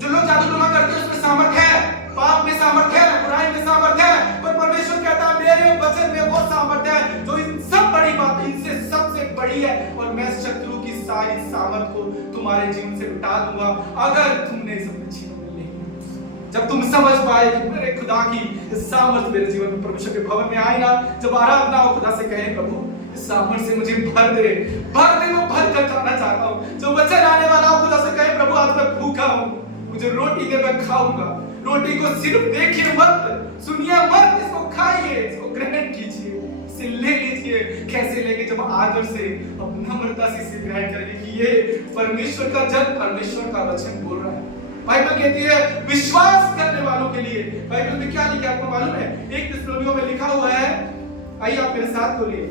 जो लोग जादू टोना करते हैं उसमें सामर्थ है, पाप में सामर्थ है, बुराई में सामर्थ है, पर परमेश्वर कहता है मेरे वचन में वो सामर्थ है जो इन सब बड़ी बातें, इनसे सबसे बड़ी है, और मैं शत्रु की सारी सामर्थ को तुम्हारे जीवन से मिटा दूंगा अगर तुमने इस अपने जीवन में नहीं। जब तुम समझ पाए कि मेरे खुदा की सामर्थ मेरे जीवन में, परमेश्वर के भवन में आए ना, जब आराधना हो, खुदा से कहे, प्रभु इस सामर्थ से मुझे भर दे, मैं भर कर खाना चाहता हूँ। जो वचन आने वाला हो, खुदा से कहे, प्रभु आज मैं भूखा हूँ, मुझे रोटी दे, मैं खाऊंगा। रोटी को सिर्फ देखिए मत, सुनिए मत, इसको खाइए, इसको ग्रहण कीजिए, इसे ले लीजिए। कैसे लेके, जब आदर से, नम्रता से इसे ग्रहण करेंगे कि ये परमेश्वर का जन, परमेश्वर का वचन बोल रहा है। बाइबल कहती है विश्वास करने वालों के लिए। बाइबल में क्या लिखा है आपको मालूम है? 1 थिस्सलुनीयों में लिखा हुआ है, आइए आप मेरे साथ खोलिए,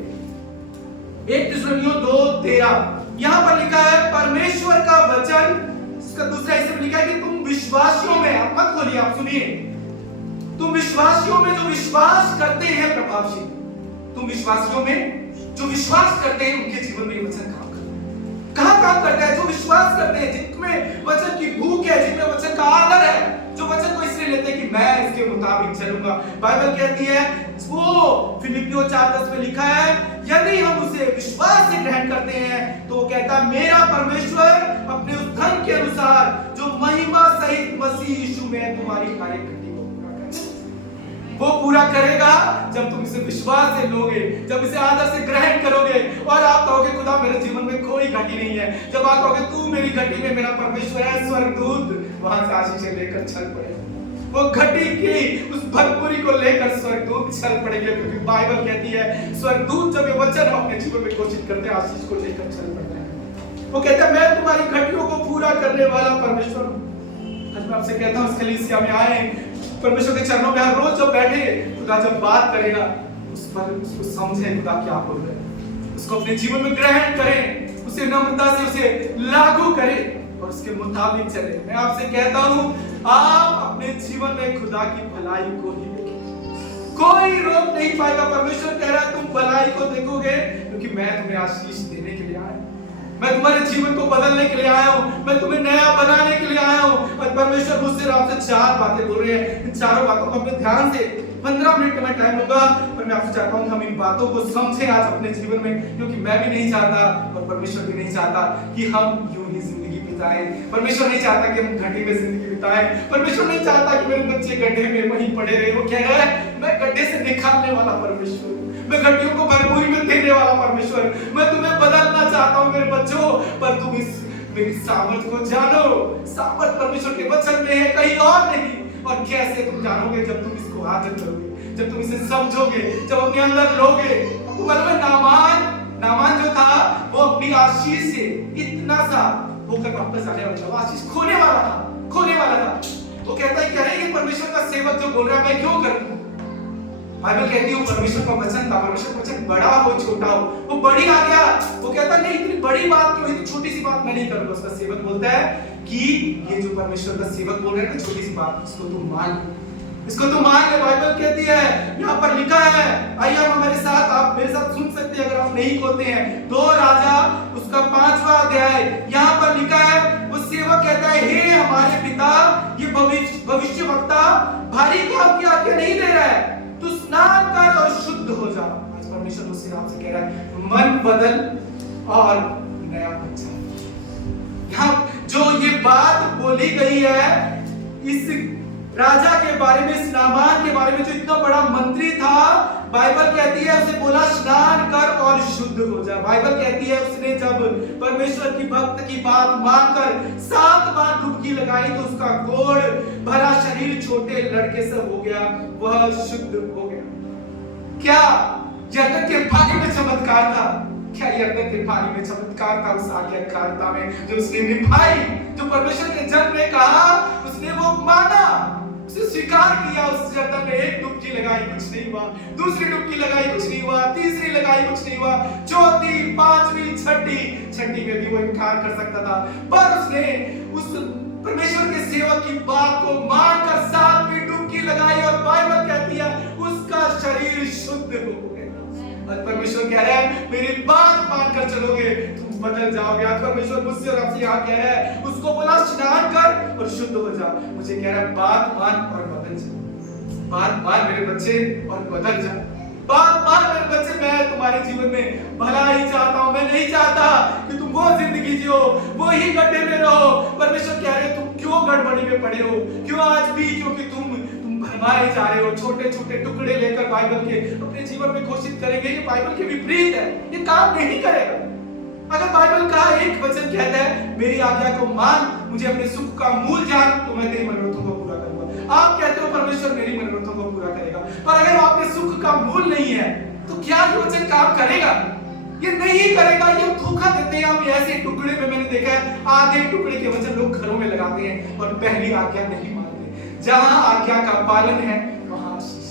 1 थिस्सलुनीयों 2:13। यहाँ पर लिखा है परमेश्वर का वचन, इसका दूसरा हिस्सा में लिखा है कि तुम विश्वासियों में, आप मत खोलिए, आप सुनिए, तुम विश्वासियों में जो विश्वास करते हैं प्रभावशील। तुम विश्वासियों में जो विश्वास करते हैं उनके जीवन में ये वचन काम करता है। कहाँ काम करता है? जो विश्वास करते हैं, जिनमें वचन की भूख है, जिनमें वचन का आदर है, जो वचन को इसलिए लेते हैं कि मैं इसके मुताबिक चलूंगा। बाइबल कहती है, वो फिलिपियों 4:10 में लिखा है, यदि हम उसे विश्वास से ग्रहण करते हैं तो वो कहता है मेरा परमेश्वर अपने उस धन के अनुसार जो महिमा सहित मसीह यीशु में तुम्हारी हर एक घटी को पूरा करेगा। वो पूरा करेगा जब तुम इसे विश्वास से लोगे, जब इसे आदर से ग्रहण करोगे और आप कहोगे खुदा मेरे जीवन में कोई घटी नहीं है। जब आप कहोगे तू मेरी घटी में मेरा परमेश्वर है, स्वर्गदूत वहां से आशीष लेकर चल पड़े। वो घटी की उस भरपूरी को लेकर स्वर्गदूत चल पड़ेंगे, क्योंकि बाइबल कहती है स्वर्गदूत जब ये वचन अपने जीवन में घोषित करते हैं, आशीष को लेकर चल पड़ते हैं। वो कहते हैं मैं तुम्हारी घटियों को पूरा करने वाला परमेश्वर हूं। आज मैं आपसे कहता हूं, इस कलीसिया में आए, परमेश्वर के चरणों में हर रोज जब बैठे, खुदा जब बात करेगा उस पर उसको समझे खुदा क्या बोल रहे हैं, उसको अपने जीवन में ग्रहण करें, उसे नम्रता से उसे लागू करें और उसके मुताबिक चले। मैं आपसे कहता हूं, आप अपने जीवन में खुदा की भलाई को ही देखें, कोई रोक नहीं पाएगा। परमेश्वर कह रहा है तुम भलाई को देखोगे क्योंकि मैं तुम्हें आशीष देने के लिए आया हूं, मैं तुम्हारे जीवन को बदलने के लिए आया हूं, मैं तुम्हें नया बनाने के लिए आया हूं। और परमेश्वर मुझसे आपसे 4 बातें बोल रहे हैं। इन चारों बातों को अपने ध्यान से 15 मिनट का टाइम होगा, पर मैं आपसे चाहता हूं कि हम इन बातों को समझें आज अपने जीवन में, क्योंकि मैं भी नहीं चाहता और परमेश्वर भी नहीं चाहता कि हम यूं ही जिंदगी बिताएं। परमेश्वर नहीं चाहता कि हम घटे में जिंदगी बिताएं। परमेश्वर नहीं चाहता कि मेरे बच्चे गड्ढे में वहीं पड़े रहे। वो कह रहा है मैं गड्ढे से निकालने वाला परमेश्वर, मैं घटियों को भरपूरी में देने वाला परमेश्वर, मैं तुम्हें बदलना चाहता हूं मेरे बच्चों, पर तुम इस मेरी सामर्थ को जानो। सामर्थ परमेश्वर के वचन में है, कहीं और नहीं। और कैसे तुम जानोगे? जब तुम इसको आदत करोगे, जब तुम इसे समझोगे, जब अपने अंदर लोगे। आपको मालूम है नामान जो था वो अपनी आशीष से इतना सा होकर वापस आने वाला था, वो आशीष खोने वाला था। वो कहता है क्या है ये परमेश्वर का सेवक जो बोल रहा है मैं क्यों करूं? बाइबल कहती है वो परमेश्वर का वचन था, परमेश्वर का वचन बड़ा हो छोटा हो, वो बड़ी आ गया। वो कहता नहीं इतनी बड़ी बात क्यों, इतनी छोटी सी बात मैं नहीं करूंगा। उसका सेवक बोलता है कि ये जो परमेश्वर का सेवक बोल रहा है ना छोटी सी बात, इसको तू मान ले। बाइबल कहती है यहाँ पर लिखा है, आइए आप हमारे साथ, आप मेरे साथ सुन सकते हैं अगर आप नहीं खोलते हैं, 2 राजा उसका 5वां अध्याय। यहाँ पर लिखा है वो सेवक कहता है हे हमारे पिता, ये भविष्यवक्ता भारी काम की आज्ञा नहीं दे रहा है, तू स्नान कर और शुद्ध हो जा। आज परमेश्वर मुझसे आपसे कह रहा है मन बदल और नया बन जा। यहाँ जो ये बात बोली गई है इस राजा के बारे में, इस नामान के बारे में जो इतना बड़ा मंत्री था, बाइबल कहती है उसे बोला स्नान कर और शुद्ध हो जा। बाइबल कहती है उसने जब परमेश्वर की भक्त की बात मानकर 7 बार डुबकी लगाई तो उसका गोड़ भरा शरीर छोटे लड़के से हो गया, वह शुद्ध हो गया। क्या यरदन के पानी में चमत्कार था? क्या यरदन के पानी में चमत्कार था? उस आज्ञाकारिता में जो उसने निभाई, जो परमेश्वर के जन ने कहा उसने वो माना, उसे स्वीकार किया। उस यरदन में 1 डुबकी लगाई कुछ नहीं हुआ, दूसरी डुबकी लगाई कुछ नहीं हुआ, तीसरी लगाई कुछ नहीं हुआ, चौथी, 5वीं, छठी में भी वो इनकार कर सकता था, पर उसने उस परमेश्वर के सेवक की बात को मानकर 7वीं डुबकी लगाई और बाइबल कहती है उसका शरीर शुद्ध हो गया। आज परमेश्वर कह रहा है मेरी बात मानकर चलोगे तुम बदल जाओगे। आज परमेश्वर मुझसे और आपसे यहाँ कह रहा है उसको बोला स्नान कर और शुद्ध हो जा। मुझे कह रहा है बात मान और बदल जा। बात मान मेरे बच्चे और बदल जा। बात मान मेरे बच्चे, मैं तुम्हारे जीवन में भला ही चाहता हूँ। मैं नहीं चाहता कि तुम वो जिंदगी जियो, वो ही गड्ढे में रहो। परमेश्वर कह रहे तुम क्यों गड़बड़ी में पड़े हो, क्यों आज भी, क्योंकि तुम भरमाए जा रहे हो। छोटे छोटे टुकड़े लेकर बाइबल के अपने जीवन में घोषित करेंगे, ये बाइबल के विपरीत है, ये काम नहीं करेगा। अगर बाइबल का एक वचन कहता है मेरी आज्ञा को मान, मुझे अपने सुख का मूल जान, तो मैं तेरी मनोरथों को पूरा करूंगा। आप कहते हो परमेश्वर मेरी मनोरथों को पूरा करेगा, पर अगर आपके सुख का मूल नहीं है तो क्या ये वचन काम करेगा? ये नहीं करेगा। ये धोखा देते हैं हम ऐसे टुकड़े में। मैंने देखा है आधे टुकड़े के वचन लोग घरों में लगाते हैं और पहली आज्ञा नहीं मानते। जहां आज्ञा का पालन है वहां आशीष।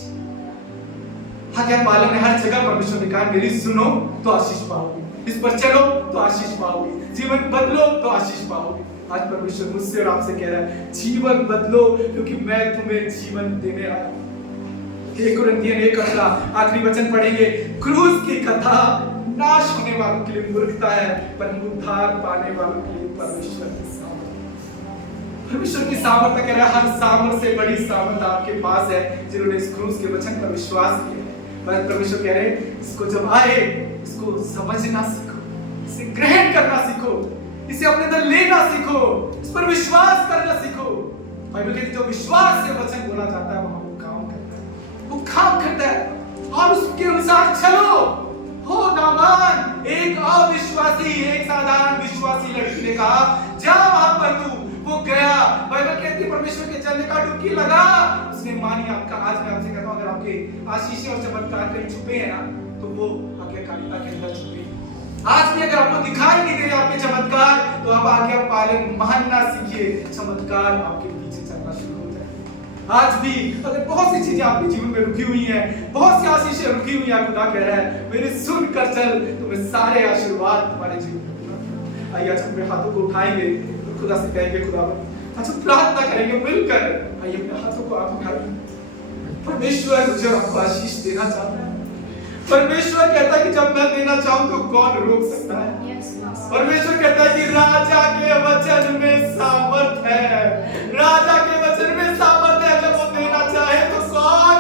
आज्ञा पालन है, हर जगह परमेश्वर ने कहा मेरी सुनो तो आशीष पाओगे, इस पर चलो तो आशीष पाओगे, जीवन बदलो तो आशीष पाओगे। आज परमेश्वर मुझसे और आपसे कह रहा है जीवन बदलो क्योंकि मैं तुम्हें जीवन देने आया हूं। 1 कुरिन्थियन 1 आखिरी वचन पढ़ेंगे। क्रूस की कथा नाश होने वालों के लिए मूर्खता है, पर उद्धार पाने वालों के लिए परमेश्वर की सामर्थ। परमेश्वर की सामर्थ कह रहा है, हर सामर्थ से बड़ी सामर्थ आपके पास है जिन्होंने इस क्रूस के वचन पर विश्वास किया है। परमेश्वर कह रहे हैं इसको जब आए इसको समझना सीखो, इसे ग्रहण करना सीखो, इसे अपने अंदर लेना सीखो, इस पर विश्वास करना सीखो। बाइबल कहती है जो विश्वास से वचन बोला जाता है वहां वो काम करता है और उसके अनुसार चलो। हो नामान एक अविश्वासी, एक साधारण विश्वासी लड़की ने कहा जा वहां पर तू, वो गया। बाइबल कहती है परमेश्वर के चलने का डुबकी लगा, उसने मानी। आपका आज मैं आपसे कहता हूं अगर आपके आशीष और चमत्कार कहीं छुपे हैं ना तो वो आज्ञाकारिता के अंदर छुपे हैं। आज भी अगर आपको दिखाई नहीं दे रहे आपके चमत्कार तो आप आज्ञा पालन मानना सीखिए, चमत्कार आपके पीछे चलना शुरू हो जाए। आज भी अगर बहुत सी चीजें आपके जीवन में रुकी हुई हैं, बहुत सी आशीषें रुकी हुई हैं, खुदा कह रहा है मेरे सुनकर चल, तुम्हें सारे आशीर्वाद तुम्हारे जीवन में पूरा। आइए आज अपने हाथों को उठाएंगे और खुदा से कहेंगे खुदा अच्छा प्रार्थना करेंगे मिलकर। आइए अपने हाथों को आप उठाइए। परमेश्वर मुझे आपको आशीष देना चाहता है। परमेश्वर कहता है कि जब मैं देना चाहूं तो कौन रोक सकता है। परमेश्वर कहता है कि राजा के वचन में सामर्थ है, राजा के वचन में सामर्थ है। जब वो देना चाहे तो कौन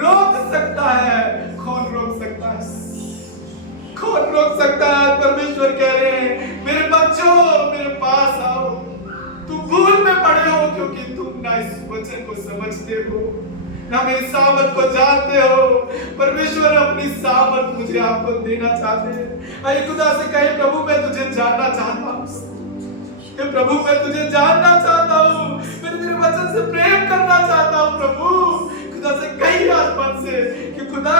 रोक सकता है? कौन रोक सकता है? कौन रोक सकता है? परमेश्वर कह रहे हैं मेरे बच्चों मेरे पास आओ। तुम भूल में पड़े हो क्योंकि तुम ना इस वचन को समझते हो ना मेरी सामर्थ को जानते हो। परमेश्वर अपनी सामर्थ मुझे आपको देना चाहते हैं। अरे खुदा से कहे प्रभु मैं तुझे जानना चाहता हूँ, प्रभु मैं तुझे जानना चाहता हूँ, मैं तेरे वचन से प्रेम करना चाहता हूँ। प्रभु खुदा से कही आसमान से कि खुदा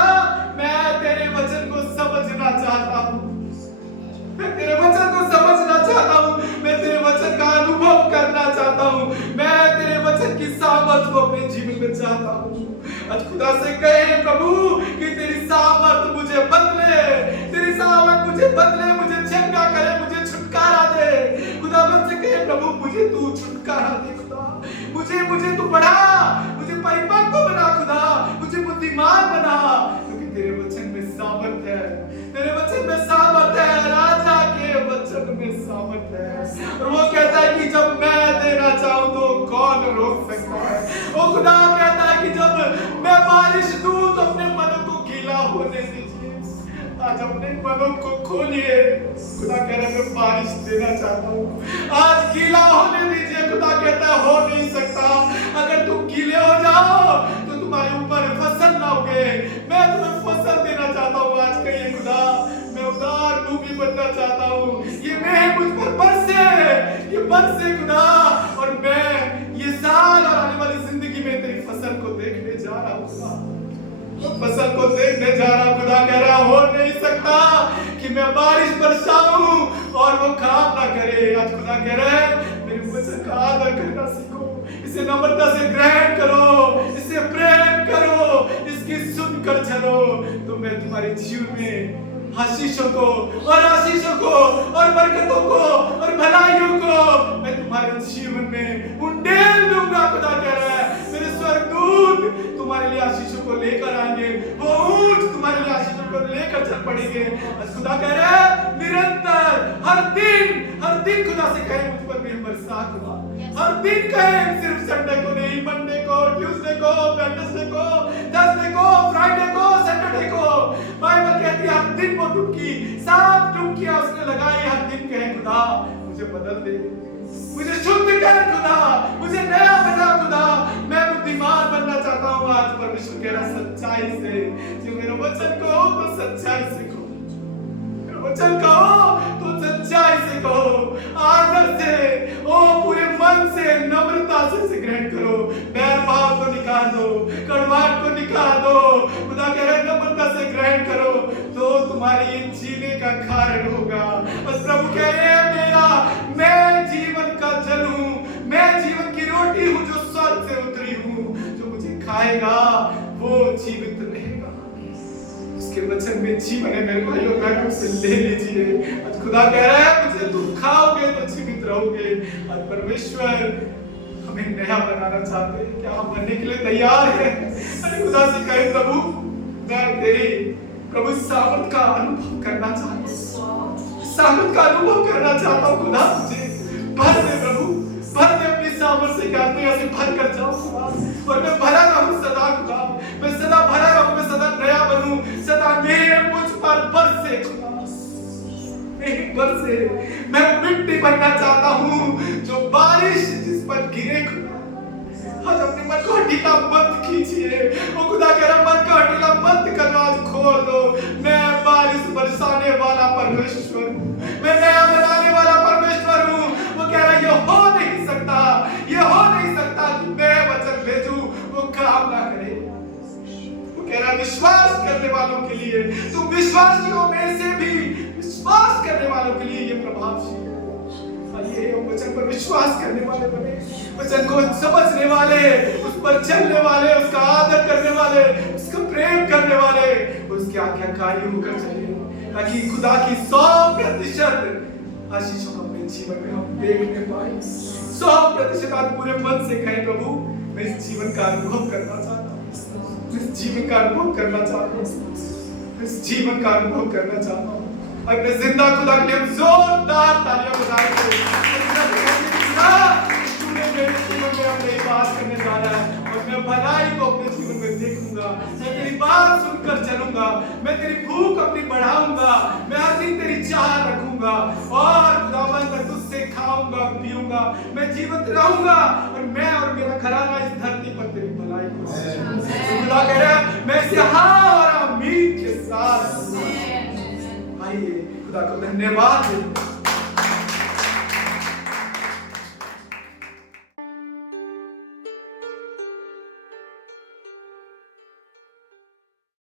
मैं तेरे वचन को समझना चाहता हूँ, चाहता हूँ। आज खुदा से कहे प्रभु कि तेरी सामर्थ मुझे बदले, तेरी सामर्थ मुझे बदले, मुझे चंगा करे, मुझे छुटकारा दे। खुदावन से कहे प्रभु मुझे तू छुटकारा दे खुदा, मुझे तू बढ़ा, मुझे परिपक्व बना खुदा, मुझे बुद्धिमान बना, क्योंकि तेरे वचन में सामर्थ है, तेरे वचन में सामर्थ है, राजा के वचन में सामर्थ है। और वो कहता है कि जब मैं देना चाहूं तो कौन रोक सकता है। वो खुदा कहता है कि जब मैं बारिश दूं तो अपने मनों को गीला होने दीजिए। आज अपने मनों को खोलिए, खुदा कह रहा है मैं बारिश देना चाहता हूँ, आज गीला होने दीजिए। खुदा कहता है हो नहीं सकता, अगर तुम गीले हो जाओ तो तुम्हारे ऊपर फसल ना उगे। मैं तुम्हें फसल देना चाहता हूँ। आज कहिए खुदा मैं उदार भूमि बनना चाहता हूँ, ये मेघ मुझ पर बरसे, ये बरसे खुदा, और मैं ये साल और आने वाली जिंदगी में तेरी फसल को देखने जा रहा हूँ, फसल को देखने जा रहा हूं। खुदा कह रहा हो नहीं सकता कि मैं बारिश बरसाऊं और वो काम ना करे। आज खुदा कह रहा है मेरे वचन का आदर करना सीखो, इसे नम्रता से ग्रहण करो, इसे प्रेम करो, इसकी सुनकर चलो, तो मैं तुम्हारे जीवन में आशीषों को और आशीषों को और बरकतों को और भलाइयों को मैं तुम्हारे जीवन में उंडेल दूंगा। खुदा कह रहा है मेरे स्वर्गदूत तुम्हारे लिए आशीषों को लेकर आएंगे, वो ऊंट तुम्हारे लिए आशीषों को लेकर चल पड़ेंगे। खुदा कह रहा है निरंतर हर दिन खुदा से कहे मुझ पर मेरी बरसात हुआ, हर दिन कहे, सिर्फ संडे को नहीं, मंडे को, ट्यूसडे को, वेडनेसडे को, थर्सडे को, फ्राइडे को, सैटरडे को। बाइबल कहती है हर दिन वो डुबकी, 7 डुबकियां उसने लगाई, हर दिन कहे खुदा मुझे बदल दे, मुझे शुद्ध कर खुदा, मुझे नया बना खुदा, मैं बुद्धिमान बनना चाहता हूँ। आज परमेश्वर कह रहा सच्चाई से, जो मेरे वचन कहो तो सच्चाई से कहो, मेरे वचन कहो तो सच्चाई से कहो, आदर से, ओ पूरे मन से, नम्रता से ग्रहण करो, बैर भाव को निकाल दो, कड़वाहट को निकाल दो। खुदा कह रहा है नम्रता से ग्रहण करो तो तुम्हारे ये जीने का कारण होगा। और प्रभु कह रहे हैं मैं जीवन का जल हूँ, मैं जीवन की रोटी हूँ जो स्वर्ग से उतरी हूँ, जो मुझे खाएगा वो जीवित रहेगा। उसके वचन में जीवन है मेरे भाइयों बहनों, उसे ले लीजिए। आज खुदा कह रहा है मुझे तुम खाओगे तो जीवित रहोगे। आज परमेश्वर हमें नया बनाना चाहते हैं, क्या हम बनने के लिए तैयार हैं? अरे खुदा से कहे प्रभु मैं तेरी प्रभु सामर्थ का अनुभव करना चाहता हूँ, सामर्थ का अनुभव करना चाहता हूँ। खुदा मुझे भर दे प्रभु, भर दे अपनी सामर्थ से, क्या मैं ऐसे भर कर जाऊँ खुदा, और मैं भरा रहूँ सदा खुदा, मैं सदा भरा रहूँ, मैं सदा नया बनूं, सदा मेरे मुझ पर बरसे खुदा, मेरे बरसे। मैं मिट्टी बनना चाहता हूँ जो बारिश जिस पर गिरे खुदा। आज अपने मन को हटीला मत कीजिए, वो खुदा कह रहा मन को हटीला मत करो, आज खोल दो। मैं बारिश बरसाने वाला परमेश्वर हूँ, मैं नया बनाने वाला परमेश्वर हूँ। वो कह रहा ये हो नहीं सकता, ये हो नहीं सकता कि मैं वचन भेजूं वो काम ना करे। वो कह रहा विश्वास करने वालों के लिए, तुम विश्वासियों में से भी विश्वास करने वालों के लिए ये प्रभावशील है। आइए वचन पर विश्वास करने वाले बने, वचन को समझने वाले, उस पर चलने वाले, उसका आदर करने वाले, उसका प्रेम करने वाले, उसके आज्ञाकारी होकर चले, ताकि खुदा की 100% आशीषों को अपने जीवन में हम देखने पाए। 100% आज पूरे मन से कहें प्रभु मैं इस जीवन का अनुभव करना चाहता हूँ, इस जीवन का अनुभव करना चाहता हूँ, इस जीवन का अनुभव करना चाहता हूँ। अपने जिंदा खुदा के लिए हम जोरदार तालियां बजाएंगे। तूने मेरे जीवन में अब नई बात करने जा रहा है, और मैं भलाई को अपने जीवन में देखूंगा, मैं तेरी बात सुनकर चलूंगा, मैं तेरी भूख अपनी बढ़ाऊंगा, मैं हर दिन तेरी चाह रखूंगा, और खुदावंद मैं तुझसे खाऊंगा पीऊंगा, मैं जीवित रहूंगा, और मैं और मेरा घराना इस धरती पर तेरी भलाई को। खुदा कह रहा है मैं इसे हाँ और आमीन के साथ। आइए खुदा को धन्यवाद दें।